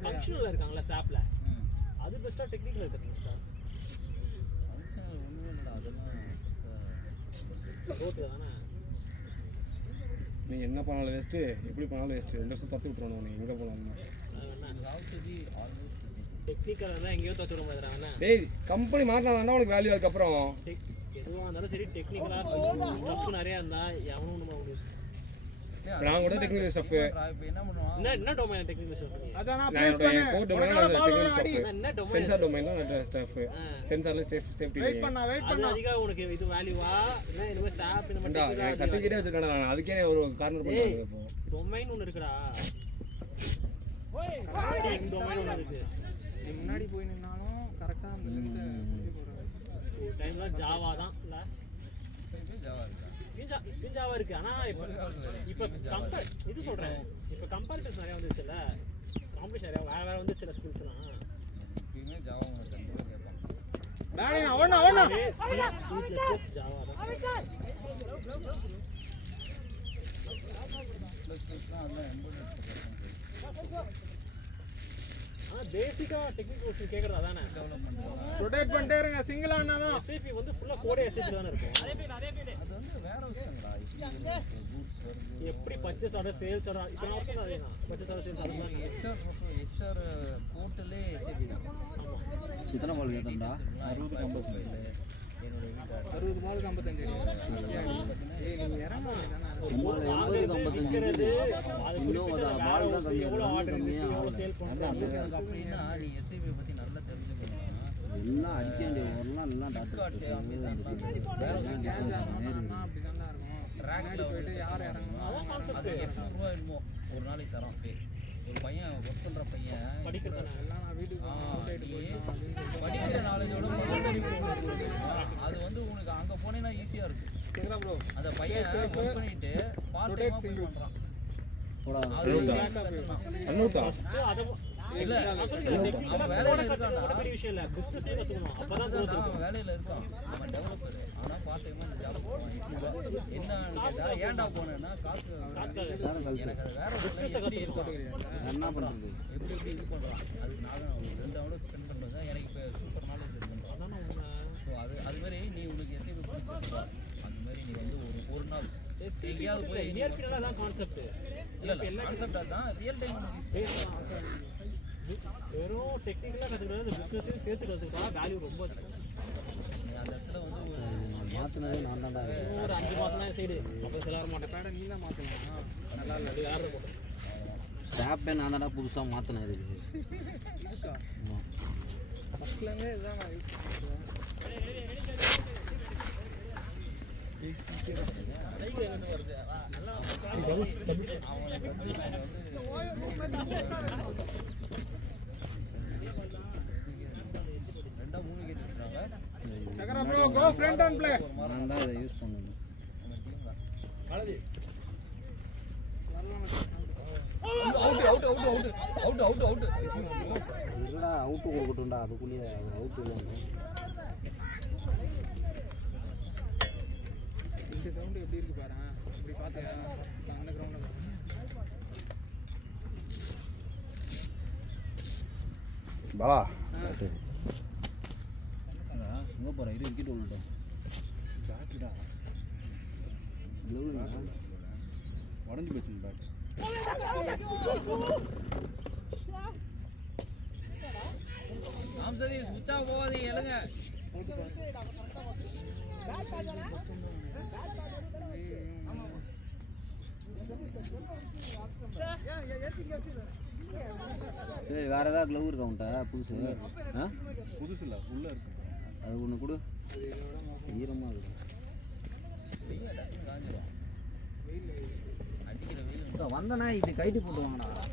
ஃபங்க்ஷனல்ல இருக்காங்கல சாப்ல, அது பெஸ்டா டெக்னிக்கல் இருக்கு பெஸ்டா. நீங்கள் என்ன பண்ணாலும் வேஸ்ட்டு, எப்படி பண்ணாலும் வேஸ்ட்டு. 2 வருஷம் தத்து விட்டுருவோம் உனக்கு எங்கே போனாலும். டெக்னிக்கல் தான் எங்கேயோ தத்து விட மாட்டாங்க. டேய் கம்பெனி மாறினாதான் உனக்கு வேல்யூ. அதுக்கப்புறம் எதுவாக இருந்தாலும் சரி டெக்னிக்கலா ஸ்டஃப் நிறையா இருந்தா எவனும் நம்ம முடியும். நான் கூட டெக்னிக்கல் ஸ்டஃப் என்ன டொமைன் டெக்னிக்கல் ஸ்டஃப் அதான் நான் என்னோட கோட் டொமைன்ல டெக்னிக்கல் ஸ்டஃப், என்ன டொமைன் சென்சார் டொமைன்ல நான் ஸ்டஃப், சென்சார்ல சேஃப்டி. வெயிட் பண்ணா அது அதிகா உனக்கு இது வேல்யூவா இல்ல இந்த மாதிரி சாப் இந்த மாதிரி எனக்கு சர்டிஃபிகேட்டே வச்சிருக்கேன் நான். அதுக்கே ஒரு கார்னர் பண்ணுறேன். இப்போ டொமைன் ஒன்னு இருக்குடா. டொமைன் ஒன்னு இருக்கு. முன்னாடி போய் நின்னாலும் கரெக்டா அந்த டைம்ல ஜாவா தான் இல்ல ஜாவா இருக்கு. ஆனா இப்ப கம்பேர் இது சொல்றேன், இப்ப கம்பேரிட்டிவ்ஸ் நிறைய வந்துச்சுல, காம்படிஷன் நிறைய வேற வந்துச்சுல ஸ்கில்ஸ்லாம். எப்பயுமே ஜாவா மட்டும் கேட்பான். டானி அவனா C++ ஜாவா தான். ஆனா பேசிக்கா டெக்னிக்கல் கொஸ்டின் கேக்குறது அதானே. ரொட்டேட் பண்ணிட்டே இருங்க, சிங்கிள் ஆனாதான். SAP வந்து ஃபுல்லா கோடே SAP தான இருக்கும். அது வந்து வேற விஷயம்டா. கூட்ஸ் வருது, எப்படி பர்ச்சேஸ் ஆர்டர் சேல்ஸ் ஆர்டர் இப்போ நான் ஒர்க் அதேனா பர்ச்சேஸ் ஆர்டர் சேல்ஸ் ஆர்டர் தான். HR போர்ட்டலே SAP தான். ஆமா. எத்தனை பால் கேட்டா? 60 55 என்னோட வீட்டு 60 பாலுக்கு 55 ஏய் நீங்க இறங்க வேண்டாம். 80 இன்னும் ஒரு பால் தான் கம்மி, எவ்வளவு ஆர்டர் இருக்கு, எவ்வளவு சேல் பண்றாங்க. எனக்கு அப்படின்னா நீ SAP பத்தி நல்லா தெரிஞ்சுக்கணும். எல்லாம் அடிக்க வேண்டிய வரலாம், எல்லாம் Flipkart, டாக்டர் Amazon வேற அப்படிதான்டா இருக்கும். ட்ராக்ல போயிட்டு யார் இறங்கணும் அது 800 ரூபாய் என்னமோ ஒரு நாளைக்கு தரோம். ஒரு பையன் ஒர்க் பண்ற பையன் படிக்கிறதுனா எல்லாம் நான் வீட்டுக்கு போயிட்டு படிக்கிற நாலேஜோட அது வந்து உனக்கு அங்க போனேன்னா ஈஸியா இருக்கு. கேக்குதா ப்ரோ? அந்த பையன் ஒர்க் பண்ணிட்டு பார்ட் டைமா போய் பண்றான். அது அண்ணூத்தா அத இல்ல நான் சொல்றேன் டெக்னிக்கலா வேலையில வேலை இருக்கான்டா. கத்துக்கிறது பெரிய விஷயம் இல்ல, பிசினஸே கத்துக்கணும். அப்பதான் growth அவன் இருக்கும். வேலையில இருக்கான், அவன் டெவலப்பர். ஆனா பார்ட் டைமா அந்த ஜாப் போவான். என்னன்னு கேட்டா ஏன்டா போனேன்னா காசுக்காக. எனக்கு அது வேற பிசினஸ் எப்படி இருக்கும், என்ன பண்ணுறது? எப்படி இது பண்றான். அதுக்கு நான் ஒரு 2 hours ஸ்பெண்ட் பண்றது தான் எனக்கு இப்போ சூப்பர் நாலேஜ் இருக்கு. அதானே உண்மை. ஸோ அது மாதிரி நீ உனக்கு SAP பிடிச்சிருக்கா, அந்த மாதிரி நீ வந்து ஒரு நாள் எங்கேயாவது போய் ERP தான் கான்செப்ட். இல்ல கான்செப்ட் அதான் ரியல் டைம் உனக்கு வெறும் டெக்னிக்கலா கத்துக்கிறது அந்த பிசினஸையும் சேர்த்து கத்துக்கிட்டா வேல்யூ ரொம்ப அதிகம். அந்த இடத்துல வந்து மாற்றினதே நான் தான்டா. ஒரு 5 மாசம் தான் சைடு அப்போ சில வர மாட்டேன். பேட நீ தான் மாத்தணும். நல்லா இல்லை அது யாரும் போட்டேன். ஸ்டாப்பே நான் தான்டா புதுசாக மாற்றினேன் இதுக்கு. ஃபர்ஸ்ட்ல இருந்தே இதான் நான் யூஸ் பண்ணுவேன். Bro go front and play. நான் தான் இதை யூஸ் பண்ணணும். இல்லடா அவுட்டு கொடுக்கட்டும்டா, அதுக்குள்ளேயே அவுட்டு இல்லை. கிரவுண்டு எப்படி இருக்கு பாரு, இப்படி பார்த்தியா அந்த கிரவுண்டில் பாலா எங்கே போகிற இரு விக்கெட் விழுட்டோம் பேட்டுடா உடஞ்சி போச்சு பேட். சரி சுவிட்சா போகாதீங்க எழுங்க. ஏய் வேறு ஏதாவது க்ளவ் இருக்கா உன்ட்ட புதுசு? ஆ புதுசு இல்லை உள்ளே இருக்கு. அது ஒன்று கொடு, ஈரமாக இருக்குது. வந்தனா இப்படி கைட்டு போட்டு வாங்கடா.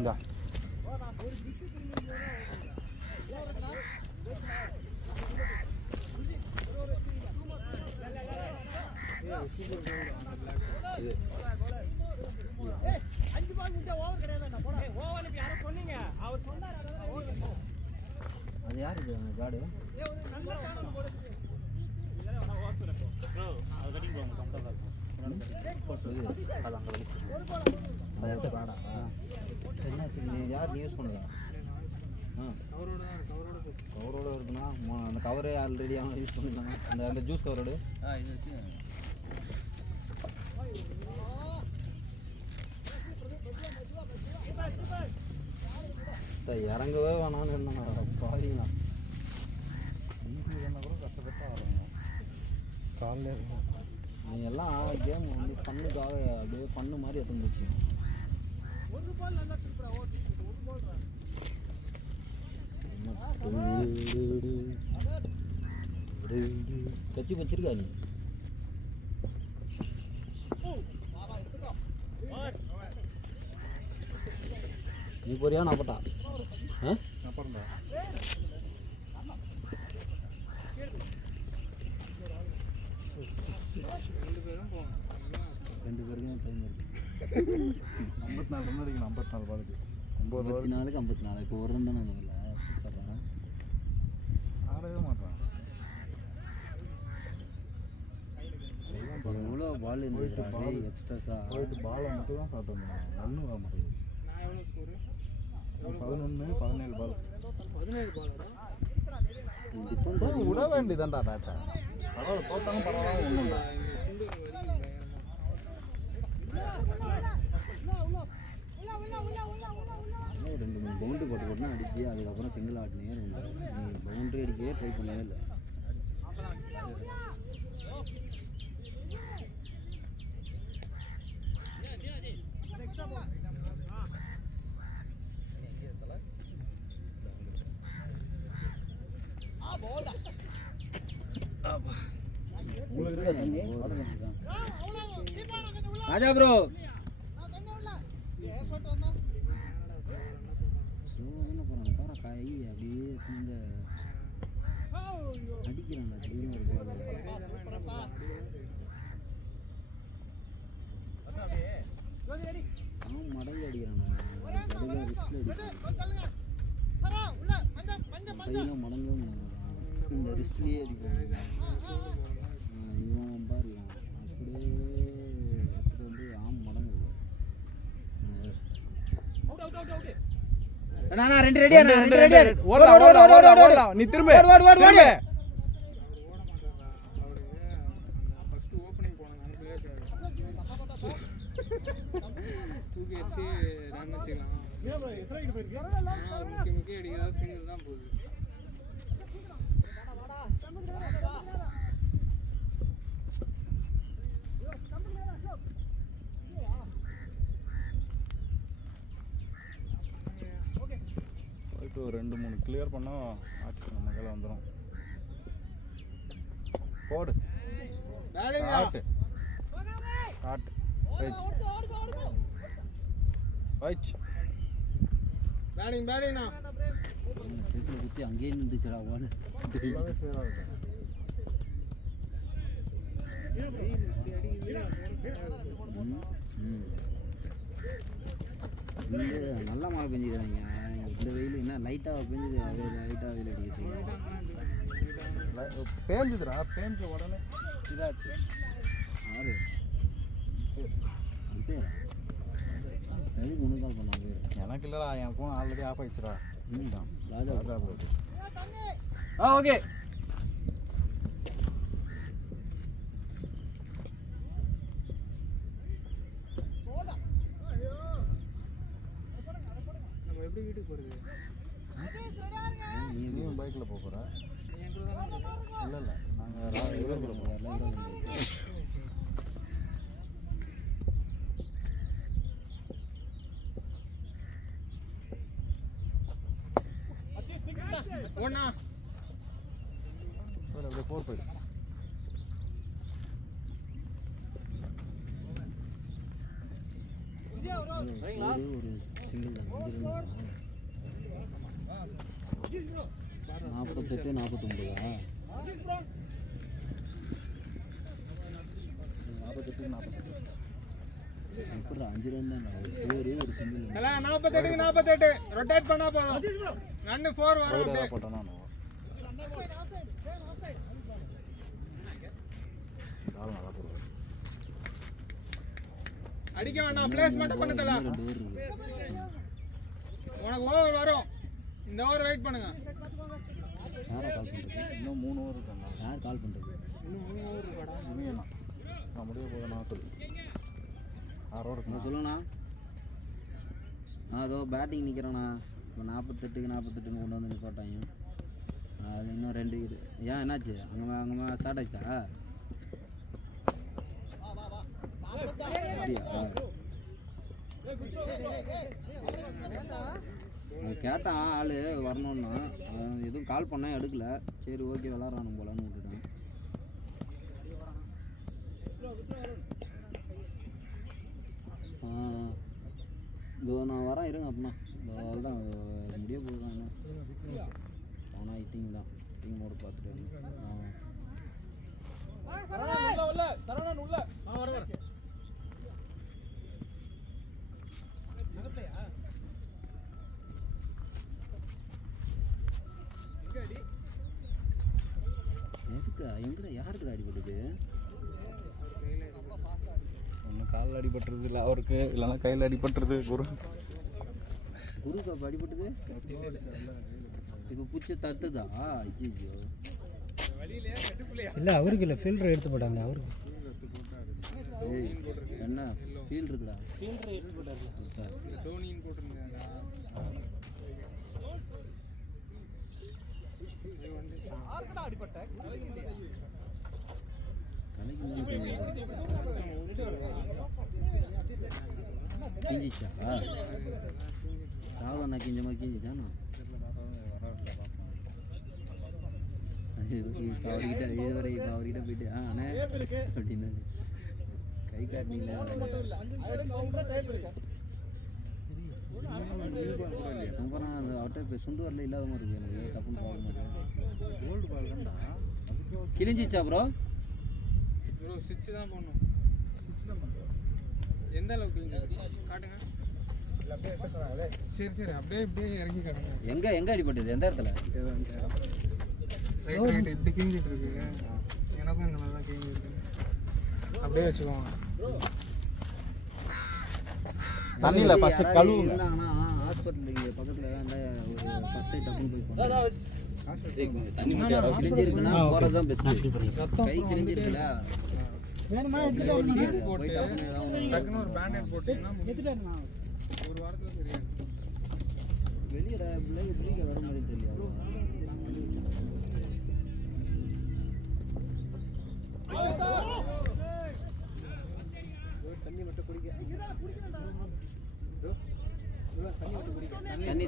இந்தா அது யார் இது காடு? நீ யார் யூஸ் பண்ணுங்க? கவரோட இருக்குண்ணா. அந்த கவரே ஆல்ரெடி அவன் யூஸ் பண்ணிக்கலாம். அந்த ஜூஸ் கவரோடு இது வச்சு இறங்கவே வேணான்னு இருந்தா பாருங்கண்ணா. கூட கஷ்டப்பட்டு ஆடணும். காலையில் நீ எல்லாம் கேம் வந்து பண்ணுக்காக அப்படியே பண்ணு மாதிரி எத்தனை போச்சு. கச்சி வச்சிருக்கா நீ? நீ போறியா நான் போட்டா? அப்புறம்டா ரெண்டு பேருக்கும் டைம் இருக்கு. 54 ரன் அடிக்கணும். 54 பாலுக்கு 54க்கு 54. இப்போ ஒரு ரன் தானே இல்லை. சூப்பர். ஆடவே மாட்டான். எவ்வளோ பால் இருந்துச்சு எக்ஸ்ட்ராஸா? போயிட்டு பாலை மட்டும் தான் சாப்பிட்டு வந்தேன். ஒன்றும் வர மாட்டேங்குது. நான் எவ்வளோ ஸ்கோரு? 11 17 பால். 17 பாலா? டிஃபென்ஸ் விட வேண்டியதான்டா பேட்டை. பரவாயில்ல, தோத்தாலும் பரவாயில்ல, ஒன்றும்டா. ஒரு 2-3 பவுண்டரி போட்டு அடிச்சு அதுக்கப்புறம் சிங்கிள் ஆட்டினே இருந்தேன். நீ பவுண்டரி அடிக்கவே ட்ரை பண்ணவே இல்லை. ராஜா ப்ரோ கை அப்படியே இந்த அடிக்கிறாங்க. திடீர்னு ஒரு பால் அவன் மடங்கி அடிக்கிறாங்க. கையெல்லாம் மடங்கவும் மாட்டாங்க. இந்த ரிஸ்க்லேயே அடிக்கிறாங்க. இவன் பாரு அப்படியே எடுத்துகிட்டு வந்து மடங்குது. ரெண்டு ரெடியா? நீ திரும்ப ஃபர்ஸ்ட் ஓப்பனிங் போனாங்க. தூக்கி வச்சு ரன் வச்சுக்கலாம். முக்கிய அடிக்கிறதா சிங்கிள் தான் போகுது. போயிட்டு ஒரு 2-3 கிளியர் பண்ணால் ஆச்சு நம்ம கையில் வந்துடும். போடு ஆட்டு ஆட்டு ரைட் பேட்டிங் பேட்டிங்ண்ணா. செட்டில் குத்தி அங்கேயே நின்றுச்சுடா பால். நல்லா மழை பெஞ்சுக்கிறாங்க. இந்த வெயில் என்ன லைட்டாக பெஞ்சுது, அது லைட்டாக வெயில் அடிக்கிறது. பேஞ்சுதுடா, பேஞ்ச உடனே இதாச்சு. யாரு இது எதுக்கு உனக்கு கால் பண்ணாங்க எனக்கு இல்லைடா என் ஃபோன் ஆல்ரெடி ஆஃப் ஆயிடுச்சுடா தான் ராஜா போகுது ஓகே நம்ம எப்படி வீட்டுக்கு போகிறது? நீ பைக்கில் போக போகிற? என் கூட தானே போகிறேன். இல்லை இல்லை நாங்கள் இருபதுல போகிறோம். ஒண்ணா அப்படியே போர் போயிடு. ஒரு சிங்கிள் தான் 48 49 எப்படி 5 ரன் தான் ஒரே ஒரு சிங்கிள் எல்லாம் 48 48 ரொட்டேட் பண்ணா போதும். ரன் 4 வரும் அப்படியே. போட்டோன்னா நல்லா போடுவேன். அடிக்க வேண்டாம், பிளேஸ் மட்டும் பண்ணதல. உனக்கு ஓவர் வரும். இந்த ஓவர் வெயிட் பண்ணுங்க. யாரை கால் பண்ணுறது? இன்னும் 3 ஓவர் இருக்காங்க. யார் கால் பண்ணுறது? இன்னும் 3 ஓவர் இருக்காடா. இனியண்ணா நான் முடிய போக 40 6 ஓவர் நான் சொல்லுண்ணா நான் ஏதோ பேட்டிங் நிற்கிறேண்ணா. இப்போ 48க்கு 48ன்னு கொண்டு வந்து நிப்பாட்டாங்க. அது இன்னும் 2 இது ஏன் என்னாச்சு? அங்கே ஸ்டார்ட் ஆயிடுச்சா? அப்படியா? கேட்டான் ஆள் வரணுன்னா எதுவும் கால் பண்ணால் எடுக்கல. சரி ஓகே விளாட்றானு போலான்னு விட்டுட்டேன். இதோ நான் வரேன் இருங்க அப்படின்னா. அதுதான் முடிய போகுதான். ஆனால் இட்டிங் தான் டீம் மோடு பார்த்துட்டு எதுக்கு எங்கடா யாருக்குடா அடிபட்டது? ஒன்று காலில் அடிபட்டுறது இல்லை அவருக்கு, இல்லைன்னா கையில் அடிபட்டுறது குருக்கு அப்போ அடிபட்டது? இப்போ பூச்சி தத்துதா? ஐயோ இல்லை அவருக்கு இல்லை, ஃபீல்டர் எடுத்து போட்டாங்க அவருக்கு. ஏய் என்ன ஃபீல் இருக்குடா? ஃபீல்டர் எடுத்து போட்டாரு. டோனின்னு போட்டுருந்தாங்க. கிஞ்சிச்சா? சாவண்ணா கிஞ்ச மாதிரி கிஞ்சிச்சாண்ணா? அவர்கிட்ட இதுவரை இப்போ அவர்கிட்ட போயிட்டு அண்ணே அப்படின்னு கை காட்டினீங்களா? அப்புறம் அந்த அவர்கிட்ட இப்போ சுண்டு வரல இல்லாத மாதிரி இருக்கு. எனக்கு டப்புன்னு பார்க்க மாட்டேன். கோல்டு பால் தான்டா. கிழிஞ்சிச்சா ப்ரோ? ப்ரோ ஸ்விட்ச் தான் போடணும். ஸ்விட்ச் தான் பண்ணுறோம். எந்த அளவுக்கு கிழிஞ்சது காட்டுங்க. சரி சரி அப்படியே இப்படியே இறங்கி காட்டுங்க. எங்கே அடிபட்டது? எந்த இடத்துல? ரைட் ரைட் இப்படி கிழிஞ்சிட்டு இருக்கு. எனக்கும் இந்த மாதிரி தான் கிழிஞ்சிருக்கு. அப்படியே வச்சுக்கோங்க. தண்ணியில் ஃபஸ்ட்டு கழுவுங்க. இருந்தாங்கன்னா ஹாஸ்பிட்டலுக்கு பக்கத்தில் அந்த ஒரு ஃபஸ்ட் எய்ட் டப்புன்னு போய் பண்ணுங்க. தண்ணி மட்டும் கிழிஞ்சிருக்குன்னா போகிறது தான் பெஸ்ட்டு. கை கிழிஞ்சிருக்குல்ல போய் டப்புன்னு டக்குன்னு ஒரு பேண்டேட் போட்டீங்கன்னா ஒரு வாரத்தில் சரியாகும். வெளியே வெளியே வர மாதிரி தெரியல.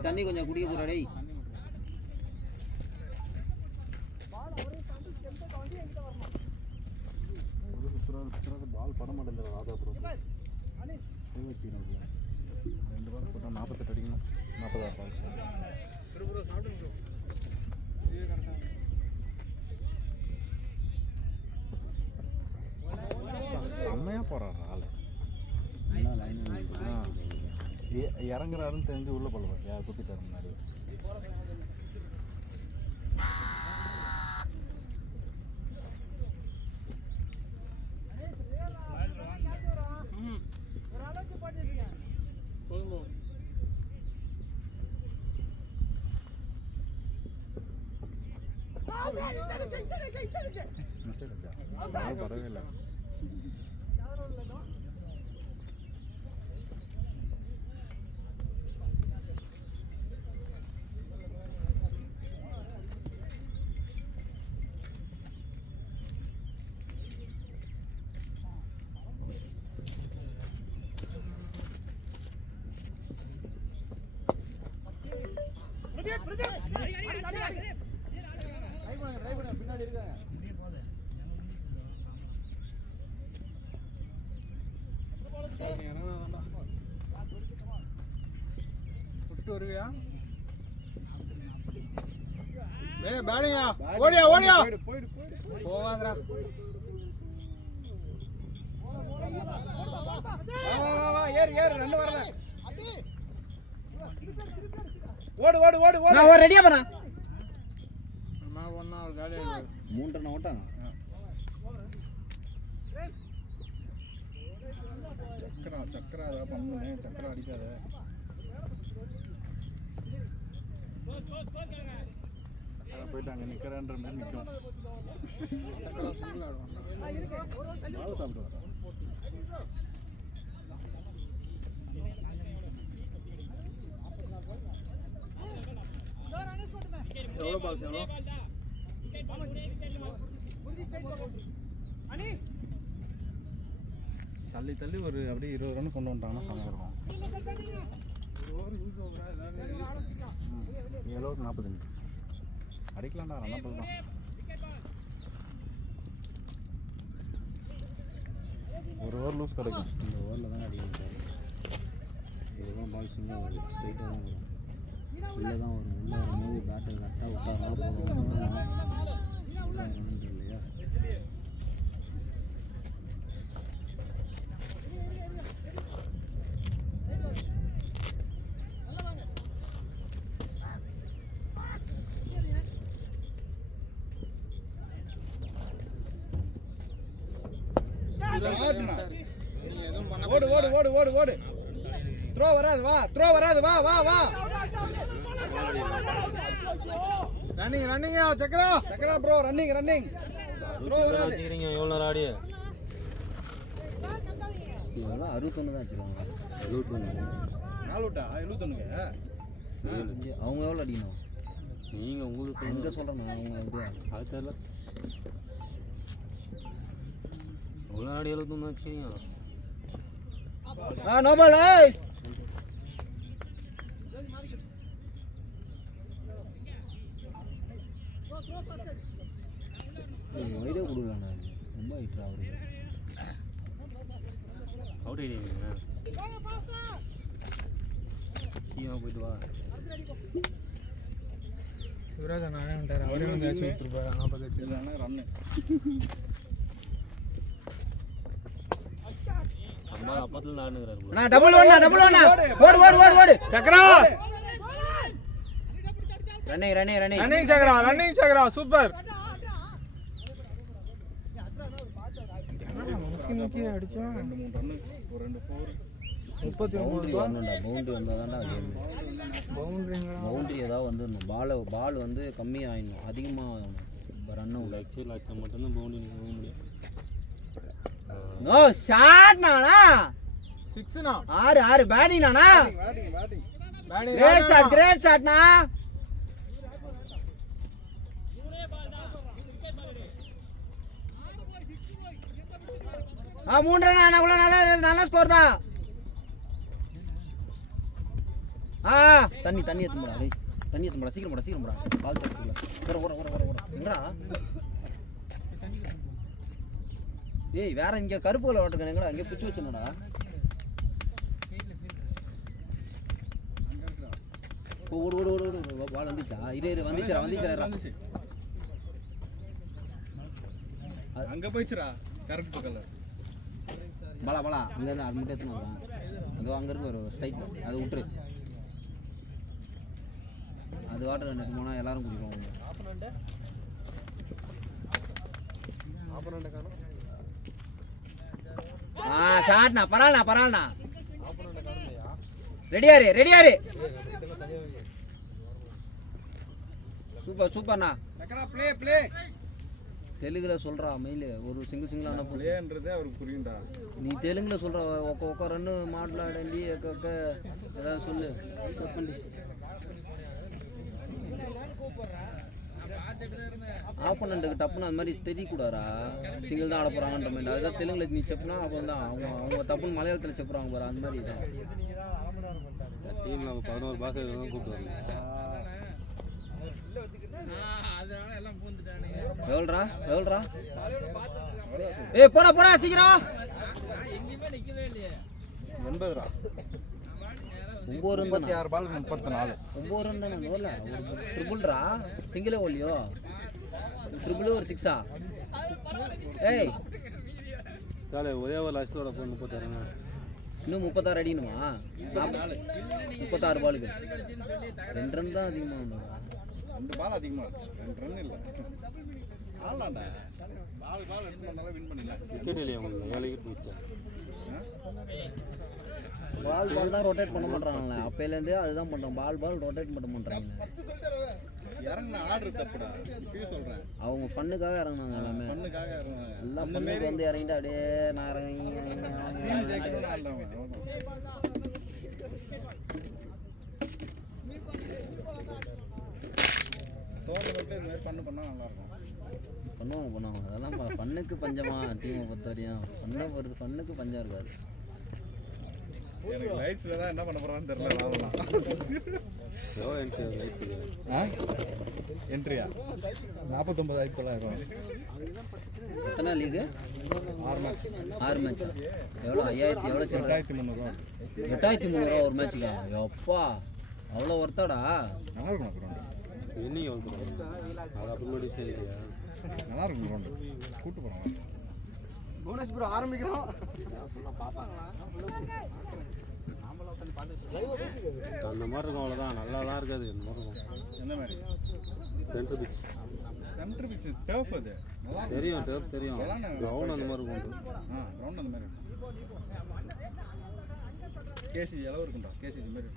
தண்ணி கொஞ்சம் குடிக்க போறா டேய். பால் பட மாட்டேங்கிற ராதா ப்ரோ. வச்சுக்கிறோம் 2 பால் போட்டால் 48 அடிக்கணும். 40 பால். ப்ரோ சாப்பிடுங்க ப்ரோ. இதுவே கரெக்டாக செம்மையாக போகிறாரு ஆள். இறங்குறாருன்னு தெரிஞ்சு உள்ள போல பார்த்தியா குத்திட்டாரு முன்னாடி. பரவாயில்ல. விட்டு வருவியா? ஏய் பேடியா, ஓடியா ஓடியா, போவாதடா. வா வா வா, ஏறு ஏறு, ரெண்டு வரல. ஓடு ஓடு ஓடு ஓடு. நான் ரெடியா பண்ணா. நான் ஒண்ணா ஒரு காலி 3 ரன் ஓட்டாங்க. சக்கரா அதை பண்ணுனே, சக்கரா அடிக்காத. போயிட்டு அங்கே நிற்கிறேன்ற மாதிரி நிற்கும். சக்கரா சிங்கிள் ஆடுவாங்க. பால் சாப்பிடுவாங்க. எவ்வளோ பால்ஸ் எவ்வளோ? தள்ளி தள்ளி ஒரு அப்படியே 20 ரன் கொண்டு வந்துட்டாங்கன்னா செம்மையாக இருக்கும். 7 ஓவர் 45 அடிக்கலாம்டா, ரன் அப் தான். ஒரு ஓவர் லூஸ் கிடைக்கும். இந்த ஓவரில் தான் அடிக்கணும். இதுதான் பால் சிங்காக வரும், ஸ்ட்ரைட்டாக தான் வரும், உள்ளே தான் வரும். உள்ளே வரும்போது பேட்டை கரெக்டாக விட்டாருனா போதும். இல்லையா? ஓடு ஓடு ஓடு ஓடு ஓடு. த்ரோ வராது, வா த்ரோ வராது, வா வா வா. ரன்னிங் ரன்னிங் சக்கரா சக்கரா ப்ரோ, ரன்னிங் ரன்னிங். த்ரோ வராது. எவ்வளோ நேரம் ஆடி? இவங்களாம் 61 தான் வச்சுருவாங்க. 71 நாலு விட்டா 71க்கு அவங்க எவ்வளோ அடிக்கணும்? நீங்கள் உங்களுக்கு எங்கே சொல்கிறேன் அவங்க இது அது தெரியல. எவ்வளோ நாடி 71 வச்சுக்கிறீங்க? No ball. வைடே கொடுக்கலாண்ணா, ரொம்ப ஹைட்ரா அவருக்கு. அவுட் ஆகிடுவீங்க. கீழே போயிட்டு வா. யுவராஜ் அண்ணா வந்துட்டார், அவரே வந்து ஏச்சு விட்டுருப்பாரு. 48 இல்லைன்னா ரன்னு. அம்மா அப்பத்துல ஆடுங்கிறாரு. அண்ணா டபுள் ஒண்ணா, டபுள் ஒண்ணா. ஓடு ஓடு ஓடு ஓடு சக்கரா. ரன்னிங் ரன்னிங் ரன்னிங் ரன்னிங் சக்கரா, ரன்னிங் சக்கரா, சூப்பர். முக்கி அடிச்சா 2-3 ரன், ஒரு 2 4 பவுண்டரி வரணும்டா. பவுண்டரி வந்தால் தான்டா கேம். பவுண்டரி ஏதாவது வந்துடணும். பால் வந்து கம்மியாகிடணும், அதிகமாக ரன்னும் லட்சம் லட்சம் மட்டும்தான் பவுண்டரி போக முடியும். நோ ஷாட் நானா 6னா 6 பேட்டிங் நானா. பேட்டிங் பேட்டிங் கிரேட் ஷாட்னா. ஆ 3 ரன் ஆனாக்குள்ள நல்ல ஸ்கோர் தான். தண்ணி எடுத்து போடா. டேய் தண்ணி எடுத்து போடா, சீக்கிரம் போடா. கால் தட்டுல ஓட எங்கடா? ஏய் வேற இங்க கருப்பு கலர் ஓட்டுறேன், எங்கடா இங்க பிடிச்சி வச்சுனடா. ஓடு ஓடு ஓடு ஓடு. பால் வந்துச்சா? இரு வந்துச்சுடா. அங்க போயிச்சுடா கருப்பு கலர். பாலா அங்க இருந்து அது மட்டும் எடுத்துன்னு வந்தான். அதோ அங்க இருக்கு ஒரு ஸ்ட்ரைட், அதை விட்டுரு. அது வாட்டர் எடுத்து போனா எல்லாரும் குடிப்போம். ஷாட்னா பரவாயில்லண்ணா. ரெடியாரு. சூப்பர்ண்ணா. சக்கரா தெலுங்குல சொல்கிறா மெயில் ஒரு சிங்கிளாக அனுப்பு. பிளேன்றதே அவருக்கு புரியும்டா. நீ தெலுங்குல சொல்கிற ஒக்க ரன்னு மாட்டலாடண்டி ஒக்க ஏதாவது சொல்லு. ஆப்போனண்ட்டுக்கு டப்புன்னு அந்த மாதிரி தெரியக்கூடாதா, சிங்கிள் தான் ஆட போகிறாங்கன்ற மாதிரி. அதுதான் தெலுங்குல நீ செப்புனா அப்போ தான் அவங்க தப்புன்னு மலையாளத்தில் செப்புறாங்க பாரு, அந்த மாதிரி தான். டீமில் 11 பாஸ் தான் கூப்பிட்டு எவ்வளோடா ஏய் போடா சீக்கிரம். 80 ரூபா. 9 ரன் தானே, 36 பால் 34. 9 ரன் தானே. எவ்வளோ ட்ரிபிள்ரா, சிங்கிளே ஓல்லையோ, ட்ரிபிள் ஒரு 6ஆ? ஏய் தாலே ஒரே ஒரு லாஸ்ட் வர 36 இன்னும் 36 அடிக்கணுமா? 36 பாலுக்கு 2 ரன் தான் அதிகமாக வந்தோம். 2 பால் அதிகமாக, 2 ரன் இல்லை. ஆடலாம்டா, பால் எடுத்து வந்தாலும் வின் பண்ணிடலாம். விக்கெட் இல்லையா உங்களுக்கு? 7 விக்கெட் முடிச்சேன். பால் தான் ரொட்டேட் பண்ண மாட்டாங்களே அப்பையிலேருந்தே, அதுதான் பண்ணுறோம். பால் ரொட்டேட் பண்ண மாட்டாங்க. இறங்கின ஆர்டர் தப்புடா, இப்பயும் சொல்கிறேன். அவங்க ஃபன்னுக்காக இறங்கினாங்க எல்லாமே. பண்ணுக்காக இறங்கினாங்க. எல்லாம் ஃபன்னுக்கு வந்து இறங்கிட்டு அப்படியே நான் இறங்கி ஜெயிக்கணும்னு ஆடலாம். டோர்னமெண்ட்டில் இது மாதிரி பண்ணால் நல்லாயிருக்கும். பண்ணுவாங்க. அதெல்லாம் ஃபன்னுக்கு பஞ்சமா டீமை பொறுத்த வரையும். ஃபன்னுக்கு பஞ்சம் இருக்காது. எனக்கு லைட்ஸில் தான் என்ன பண்ண போகிறான்னு தெரியல. என்ட்ரியா 49,900. எத்தனை லீகு? 6 மேட்ச். எவ்வளோ? 5000 எவ்வளோ? 8,300. 8,300 ஒரு மேட்ச்சுக்கா? எப்பா அவ்வளோ ஒர்த்தாடா. நல்லா இருக்கும் கிரௌண்டு. என்னைக்கு வந்துடும் அது அப்படி மட்டும் சரியா? நல்லா இருக்கும் கிரௌண்டு, கூட்டு போனோம். போனஸ் ப்ரோ ஆரம்பிக்கிறோம். அந்த மாதிரி இருக்கும், அவ்வளோதான். நல்லா தான் இருக்காது. இந்த மாதிரி இருக்கும். என்ன மாதிரி? Centre pitch. சென்ட்ரு பிச்சு டர்ஃப் அது. தெரியும், டர்ஃப் தெரியும். கிரவுண்ட் அந்த மாதிரி இருக்கும். கிரவுண்ட் அந்த மாதிரி இருக்கும். கேசிஜி அளவு இருக்கும்டா, கேசிஜி மாதிரி.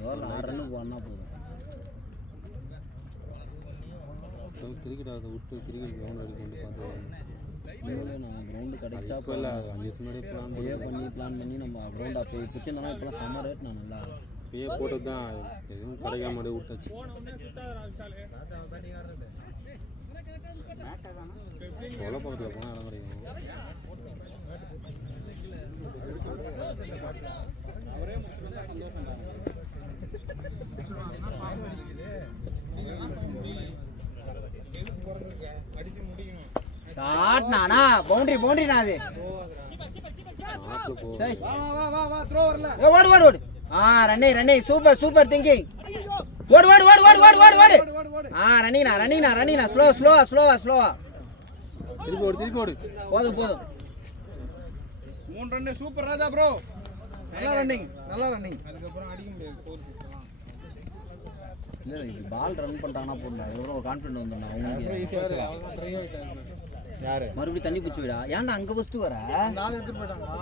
எவ்வளோ 6 ரன்னுக்கு போனால் போதும். கிரிக்கெட் அதை விட்டு கிரிக்கெட் கிரவுண்ட் அடிக்க பார்த்து நம்ம கிரவுண்டு கிடைச்சா இப்போ இல்லை 5 வருஷம் முன்னாடி பிளான் பண்ணி நம்ம கிரவுண்ட் அப்போ பிடிச்சிருந்தோம்னா இப்போலாம் சம்மர் ரேட் நான் நல்லா இப்பயே போட்டு தான் எதுவும் கிடைக்காம அப்படியே விட்டாச்சு. கொலை பக்கத்தில் போனால் இடம் கிடைக்கும். ஷாட் நானா பவுண்டரி அது. ஓடு ரன்னே சூப்பர் திங்கிங். ஓடு ரன்னிங்னா ஸ்லோவா திருப்பி ஓடு. போதும் 3 ரன் சூப்பர் ராஜா ப்ரோ. நல்லா ரன்னிங். அதுக்கப்புறம் அடிக்க முடியாது. இல்லை இப்படி பால் ரன் பண்ணிட்டாங்கன்னா போடல, அதுக்கப்புறம் ஒரு கான்ஃபிடென்ட் வந்துடணும் அவங்களுக்கு. யாரு மறுபடியும் தண்ணி பிடிச்சி விடா. ஏன்டா அங்கே ஃபஸ்ட்டு வர? நாலு எடுத்துட்டு போயிட்டாங்களா?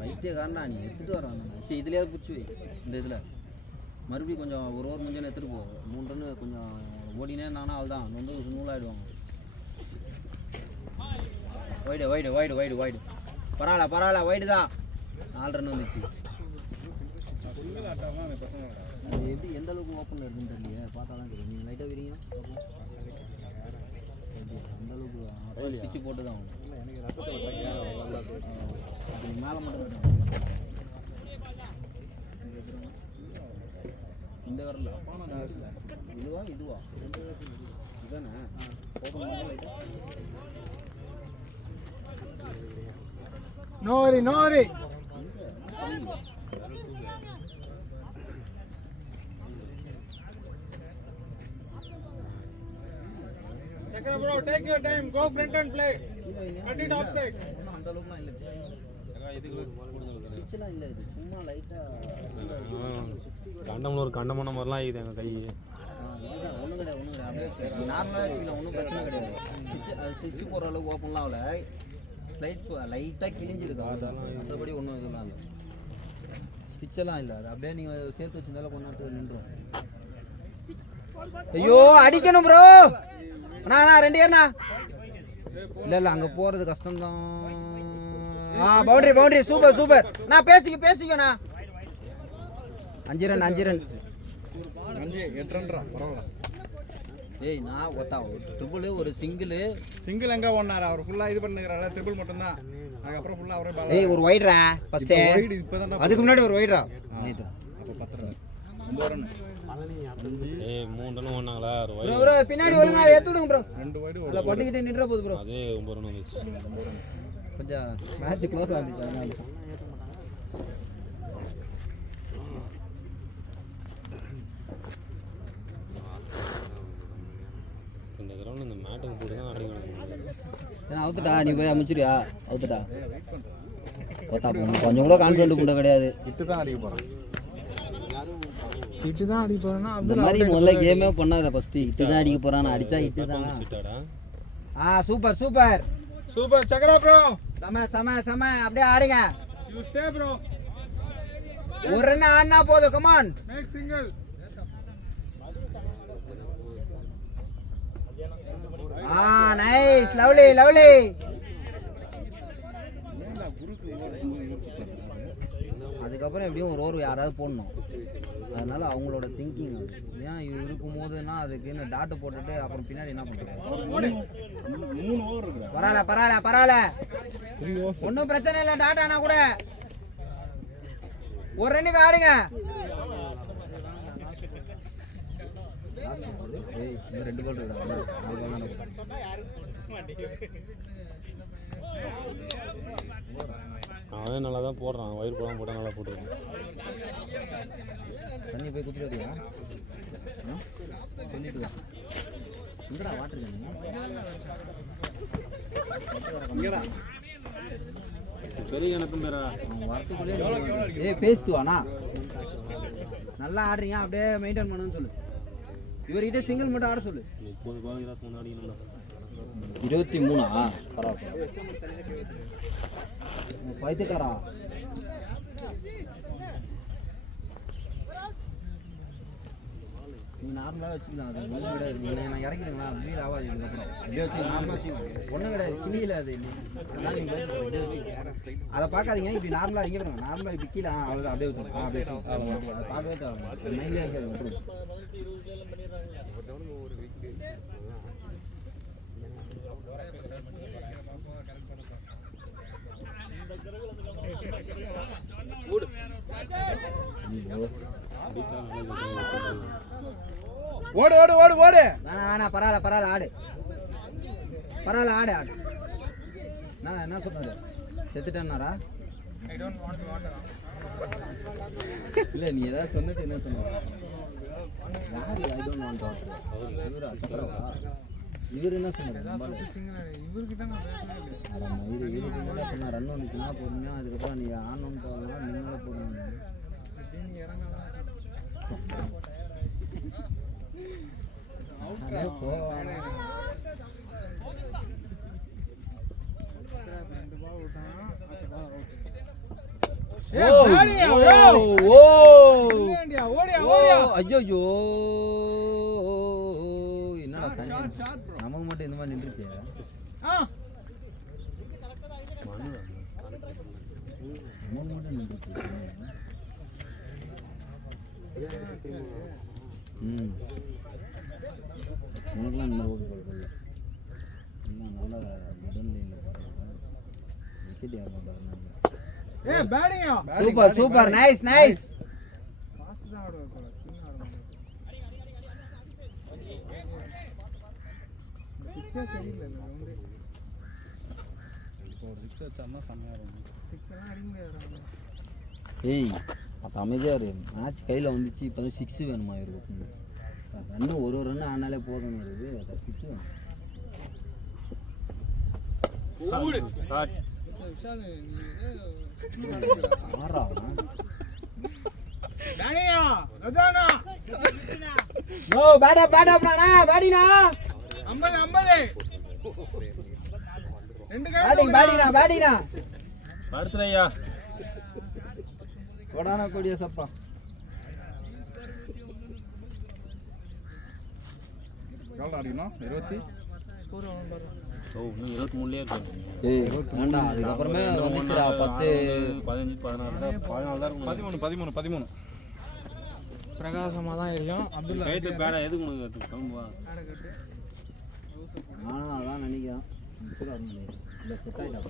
வைத்தியக்காரனா நீ எடுத்துகிட்டு வரான். சரி இதுலேயாவது பிடிச்சி வை. இந்த இதில் மறுபடியும் கொஞ்சம் ஒரு ஓவர் முடிஞ்சோன்னு எடுத்துகிட்டு போ. 3 ரன்னு கொஞ்சம் ஓடினே இருந்தாங்கன்னா அவள் தான் வந்து நூலாகிடுவாங்க. வைடு பரவாயில்ல வைடு தான். 4 ரன் வந்துச்சு. அது எப்படி எந்த அளவுக்கு ஓப்பனில் இருக்குன்னு தெரியலையே, பார்த்தா தான் தெரியும். நீங்கள் லைட்டாக விரிங்க. அந்த அளவுக்கு ஸ்டிச்சு போட்டு தான் ஆகும். அப்படி மேலே மட்டும் இந்த வரல இதுவா இதுதானே Nori bro, take your time, go front and play. Cut it offside. அந்த அளவுக்குலாம் இல்லை. பிச்செல்லாம் இல்லை, இது சும்மா லைட்டாக கண்டம்ல ஒரு கண்டமான மாதிரிலாம் ஆகிது எங்கள் கை. ஒன்றும் கிடையாது. அப்படியே நார்மலாக வச்சுக்கலாம், ஒன்றும் பிரச்சனை கிடையாது. ஸ்டிச்சு போடுற அளவுக்கு ஓப்பன்லாம் ஆகல. ஸ்லைட் லைட்டாக கிழிஞ்சிருக்கு அவ்வளோதான். மற்றபடி ஒன்றும் இதெல்லாம் இல்லை. ஸ்டிச்செல்லாம் இல்லை. அது அப்படியே நீங்கள் சேர்த்து வச்சிருந்தாலும் கொஞ்ச நேரத்துக்கு நின்றுடும். ஐயோ அடிக்கணும் ப்ரோ. அண்ணா 2 ஏர்ண்ணா. இல்ல அங்க போறது கஷ்டம்தான். Boundary super. நான் பேசிக்கண்ணா. 5 ரன் 5 8 ரன்ரா பரவாயில்ல. ஏய் நான் ட்ரிபிள் ஒரு சிங்கிள் எங்க ஓடுனாரு அவர் ஃபுல்லா இது பண்ணுகிறாரு ட்ரிபிள் மட்டும் தான். அதுக்கப்புறம் ஃபுல்லா அவரே பால். ஏய் ஒரு வைட்ரா ஃபர்ஸ்ட். இப்பதான் அதுக்கு முன்னாடி ஒரு வைட்ரா. அப்ப 10 ரன் 9 ரன். ஏய் 3 ரன் ஓடுனாங்களா ப்ரோ பின்னாடி ஒழுங்கா ஏத்தி விடுங்க ப்ரோ. 2 வைடு இல்ல பட்டிக்கிட்டே நின்ற போகுது ப்ரோ. அதே 9 ரன் வந்துச்சு. கொஞ்சம் மேட்ச் க்ளோஸ் ஆகுது அதனால. இந்த கிரவுண்ட் இந்த மேட்டுக்கு போட்டு தான் அடிக்கணும். அவுத்துட்டா நீ போய் அமைச்சிரியா? அவுத்துட்டா ஓத்தா கொஞ்சம் கூட கான்ஃபிடென்ட் கூட கிடையாது. இட்டு தான் அடிக்க போறான். இந்த மாதிரி முதல்ல கேமே பண்ணாத. ஃபர்ஸ்ட் இட்டு தான் அடிக்க போறான். அடிச்சா இட்டு தான். சூப்பர் சக்கரா ப்ரோ. செம அப்படியே ஆடுங்க. You stay bro. ஒரு ரன் ஆடினா போதும். Come on make single. Nice lovely. அதுக்கப்புறம் எப்படியும் ஒரு ஓவர் யாராவது போடணும். அதனால அவங்களோட திங்கிங் ஏன் இது இருக்கும் போதுன்னா அதுக்கு டாட்டு போட்டுட்டு அப்புறம் பின்னாடி என்ன பண்ணுறது? 3 ஓவர் இருக்கு. பரவாயில்ல ஒன்றும் பிரச்சனை இல்லை. டாட் ஆனா கூட ஒரு ரன்னுக்கு ஆடுங்க. இன்னும் 2 பால் இருக்கு. அவன் நல்லா தான் போடுறான். வயிறு போடாமல் போட்டால் நல்லா போட்டுருக்கான். தண்ணி போய் குத்துறியா? சொல்லிட்டு வா. எங்கடா வாட்டர் இங்கடா பெரிய கணக்கும் பேரா வரத்துக்குள்ளே பேசிட்டு வாண்ணா. நல்லா ஆடுறீங்க அப்படியே மெயின்டைன் பண்ணுன்னு சொல்லு. இவர்கிட்ட சிங்கிள் மட்டும் ஆட சொல்லு. 30 பால் 23 அடிக்கணும்டா. 23 பரவாயில்ல. பைத்தியக்காரா நீ நார்மலாக வச்சுக்கலாம். அது ஒன்றும் கிடையாது. நீங்கள் நான் இறக்கிடுங்களா வீடு ஆகாது. இதுக்கப்புறம் அப்படியே வச்சு நார்மலாக வச்சுக்கோங்க. ஒன்றும் கிடையாது. கிளியில் அது அதெல்லாம் நீங்கள் அதை பார்க்காதீங்க. இப்படி நார்மலாக இங்கே போடுங்க. நார்மலாக இப்படி கீழே அவ்வளோதான். அப்படியே வச்சுக்கோங்க. அப்படியே அதை பார்க்கவே தேவை. மைண்ட்லேயே வைக்காது. கொடுங்க. ஓடு வேணா பரவாயில்ல ஆடு. நான் என்ன சொன்னாரு? செத்துட்டேன்னாரா? இல்ல நீ ஏதாவது சொன்னிட்டு என்ன சொன்ன? இவர் என்ன சொன்னாரு? இவருக்கு சொன்னா ரன் வந்துச்சுன்னா பொறுமையா அதுக்கப்புறம் நீ ஆனோன்னு போகலாம். நீங்களே போகணும். ஐயோ என்னடா நமக்கு மட்டும் இந்த மாதிரி நின்றுச்சு. நமக்கு மட்டும் நின்றுச்சு. உனக்குலாம் இந்த மாதிரி ஓட்டு போடல. எல்லாம் நல்லா உடல் விக்கெட் யார் பண்ணுறாங்க. Super nice. ஏய் அப்போ அமைதியாக மேட்ச் கையில் வந்துச்சு. இப்போ தான் 6 வேணுமா இவருக்கு? ரன்னு ஒரு ரன்னு ஆனாலே போதும். இருக்குது 6 வேணும். கொடான கொடிய சப்பா. எவ்வளோ அடிக்கணும் 20 ஓ இன்னும் 23லயே இருக்கு. ஏய் வேண்டாம் அதுக்கப்புறமே வந்துச்சுடா 10 15 16 தான் 13 பிரகாசமாக தான் இருக்கும். அப்துல்லா கைட்டு பேடா எதுக்கு உங்களுக்கு கிளம்புவா? நானும் அதான் நினைக்கிறேன். கூட இல்லை செட் ஆகிட்டா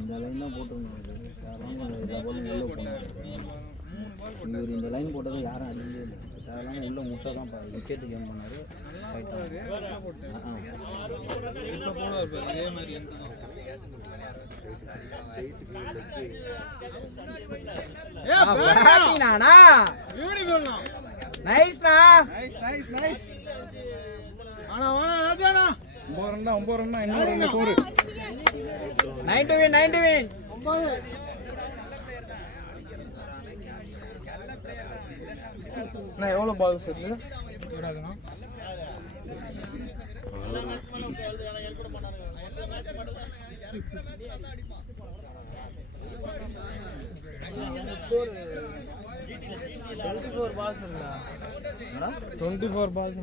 இந்த லைன் தான் போட்டுருந்தோம். எல்லா போலும் உள்ளே போனோம். இவர் இந்த லைன் போட்டது யாரும் அடிக்கவே இல்லை. அதெல்லாம் உள்ளே முட்டை தான் விக்கெட்டு கேம் பண்ணார். இப்போ போடுவார் பாரு, இதே மாதிரி எந்த நைஸ்ண்ணா. நைஸ். ஆனா ராஜாண்ணா 9 ரன் இன்னொரு ரன் சோறு 9 to win. அண்ணா எவ்வளோ பால்ஸ் இருக்கு விடாதுண்ணா? என்னடா 24 பால்ஸ்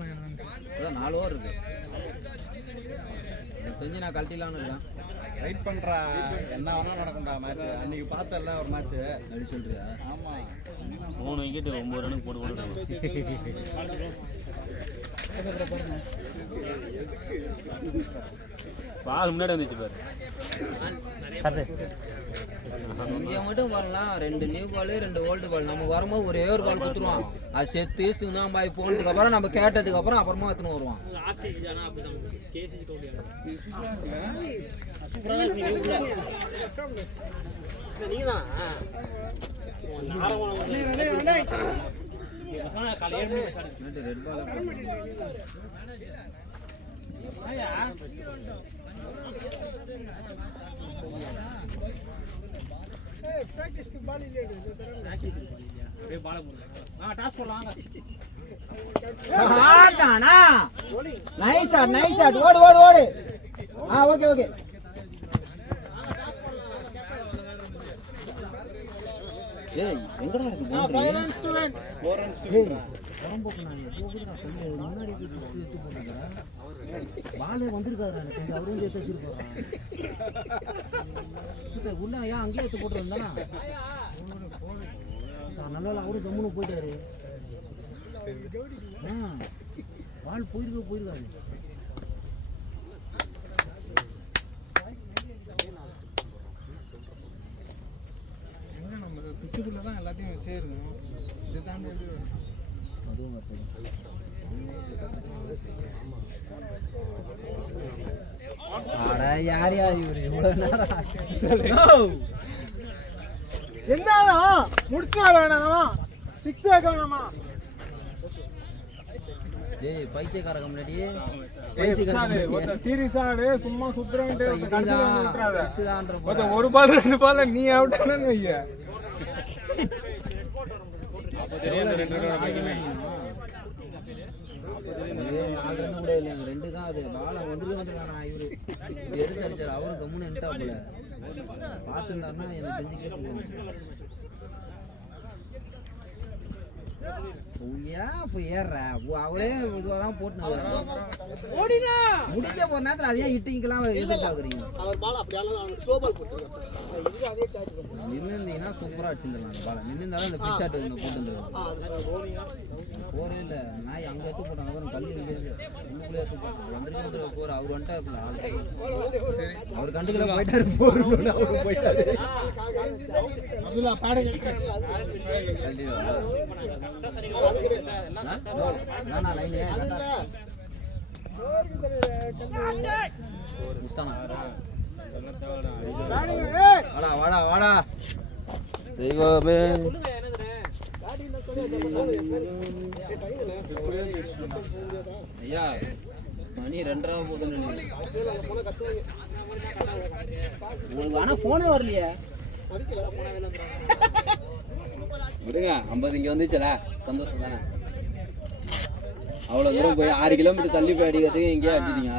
அதான் 4 ஓவர் இருக்கு. எனக்கு தெரிஞ்சு நான் கழட்டிலான்னு இருக்கேன். ரைட் பண்ணுறா என்ன வேணாலும் நடக்கும்டா மேட்ச். அன்னைக்கு பார்த்தல ஒரு மேட்ச் அப்படி சொல்றியா? ஆமாம் 3 விக்கெட் 9 ரனுக்கு போட்டுட்டாங்க. பால் முன்னாடி வந்துச்சு பாரு. இங்கே மட்டும் வரலாம் 2 நியூ பால் 2 ஓல்டு பால். நம்ம வரும்போது ஒரே ஒரு பால் கொடுத்துருவான். அது செத்து சுண்ணாம்பாய் போனதுக்கு அப்புறம் நம்ம கேட்டதுக்கு அப்புறம் அப்புறமா எடுத்துன்னு வருவான். ஆர்சிபி தானா அப்படிதான் கேசிஜி கவுண்டியா நீங்க தான் ரெட் பால் நைஸ் ஷாட். ஓடு. ஓகே. ஏய் எங்கடா இருக்கு பவுண்டரி? 4 runs பாலே வந்திருக்காரு. எனக்கு அவரும் வந்து எடுத்து வச்சிருப்பாங்க. உள்ள ஏன் அங்கேயே எடுத்து போட்டு வந்தானா? நல்லா அவரும் கம்முன்னு போயிட்டாரு. பால் போயிருக்காரு. எங்க நம்ம பிச்சுக்குள்ள தான் எல்லாத்தையும் வச்சே இருக்கணும். இது தாண்டி அதுவும் யார் இவரு இவ்வளவு நேரம் என்னதான் முடிச்சு வர வேணாமா? 6 ஆக வேணாமா? ஏய் பைத்தியக்காரங்க முன்னாடி சீரியஸ் ஆடு சும்மா சுத்துறேன்ட்டு ஒரு பால் 2 பால் நீ அவுட் ஆனன்னு வைய. கூட இல்லை 2 தான். அது பால வந்துருக்கானா இவரு எடுத்து அடிச்சாரு. அவரு கம்முன்னு நின்ட்டாப்புல. பார்த்துருந்தாருன்னா எனக்கு தெரிஞ்சு கேட்டு ஏற அவரே இதுவாதான் போட்டு முடிக்க போற நேரத்துல அதையே இட்டிங்கெல்லாம் எதிர்பார்க்குறீங்க. நின்றுந்தீங்கன்னா சூப்பரா வச்சிருந்துடலாம். அந்த பாலை நின்றுந்தாலும் அந்த பிச் ஷாட் போட்டு வந்துருவாங்க. போறே இல்லை நாய் அங்கே எடுத்து போட்டாங்க. கல்லு உள்ளுக்குள்ளே எடுத்து போட்டாங்க. வந்துருக்க போற அவர் வந்துட்டாப்புல. அவர் கண்டுக்கல போயிட்டாரு. அவரு போயிட்டாரு. வாடா தெய்வமே. ஐயா மணி 2:30 போதும். உங்களுக்கு ஆனா போனே வரலையே. விடுங்க 50 இங்கே வந்துச்சுல சந்தோஷம் தானே. அவ்வளோ தூரம் போய் 6 கிலோமீட்டர் தள்ளி போய் அடிக்கிறதுக்கு இங்கேயே அடிச்சிட்டீங்க.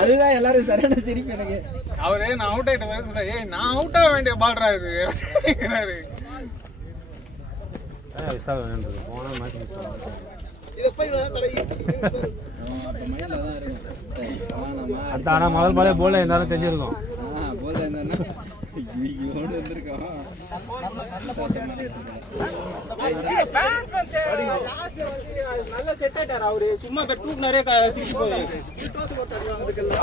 அதுதான் எல்லாரும் சரியான சிரிப்பு எனக்கு. அவரே நான் அவுட் ஆகிட்ட சொல்ல. நான் அவுட் ஆக வேண்டிய பால்ரா இது. போனால் மேட்ச் மிஸ் பண்ணுவோம். இதை போய் தலை அப்போ மைண்டில் தான் இருக்கும். அடுத்த ஆனால் முதல் பாலே போல இருந்தாலும் தெரிஞ்சிருக்கும். போல இருந்தா இவனோடு வந்திருக்கான். நல்ல செட் ஆயிட்டார் அவரு. சும்மா பெட் தூக்குனாரே சிரிச்சு போகுது.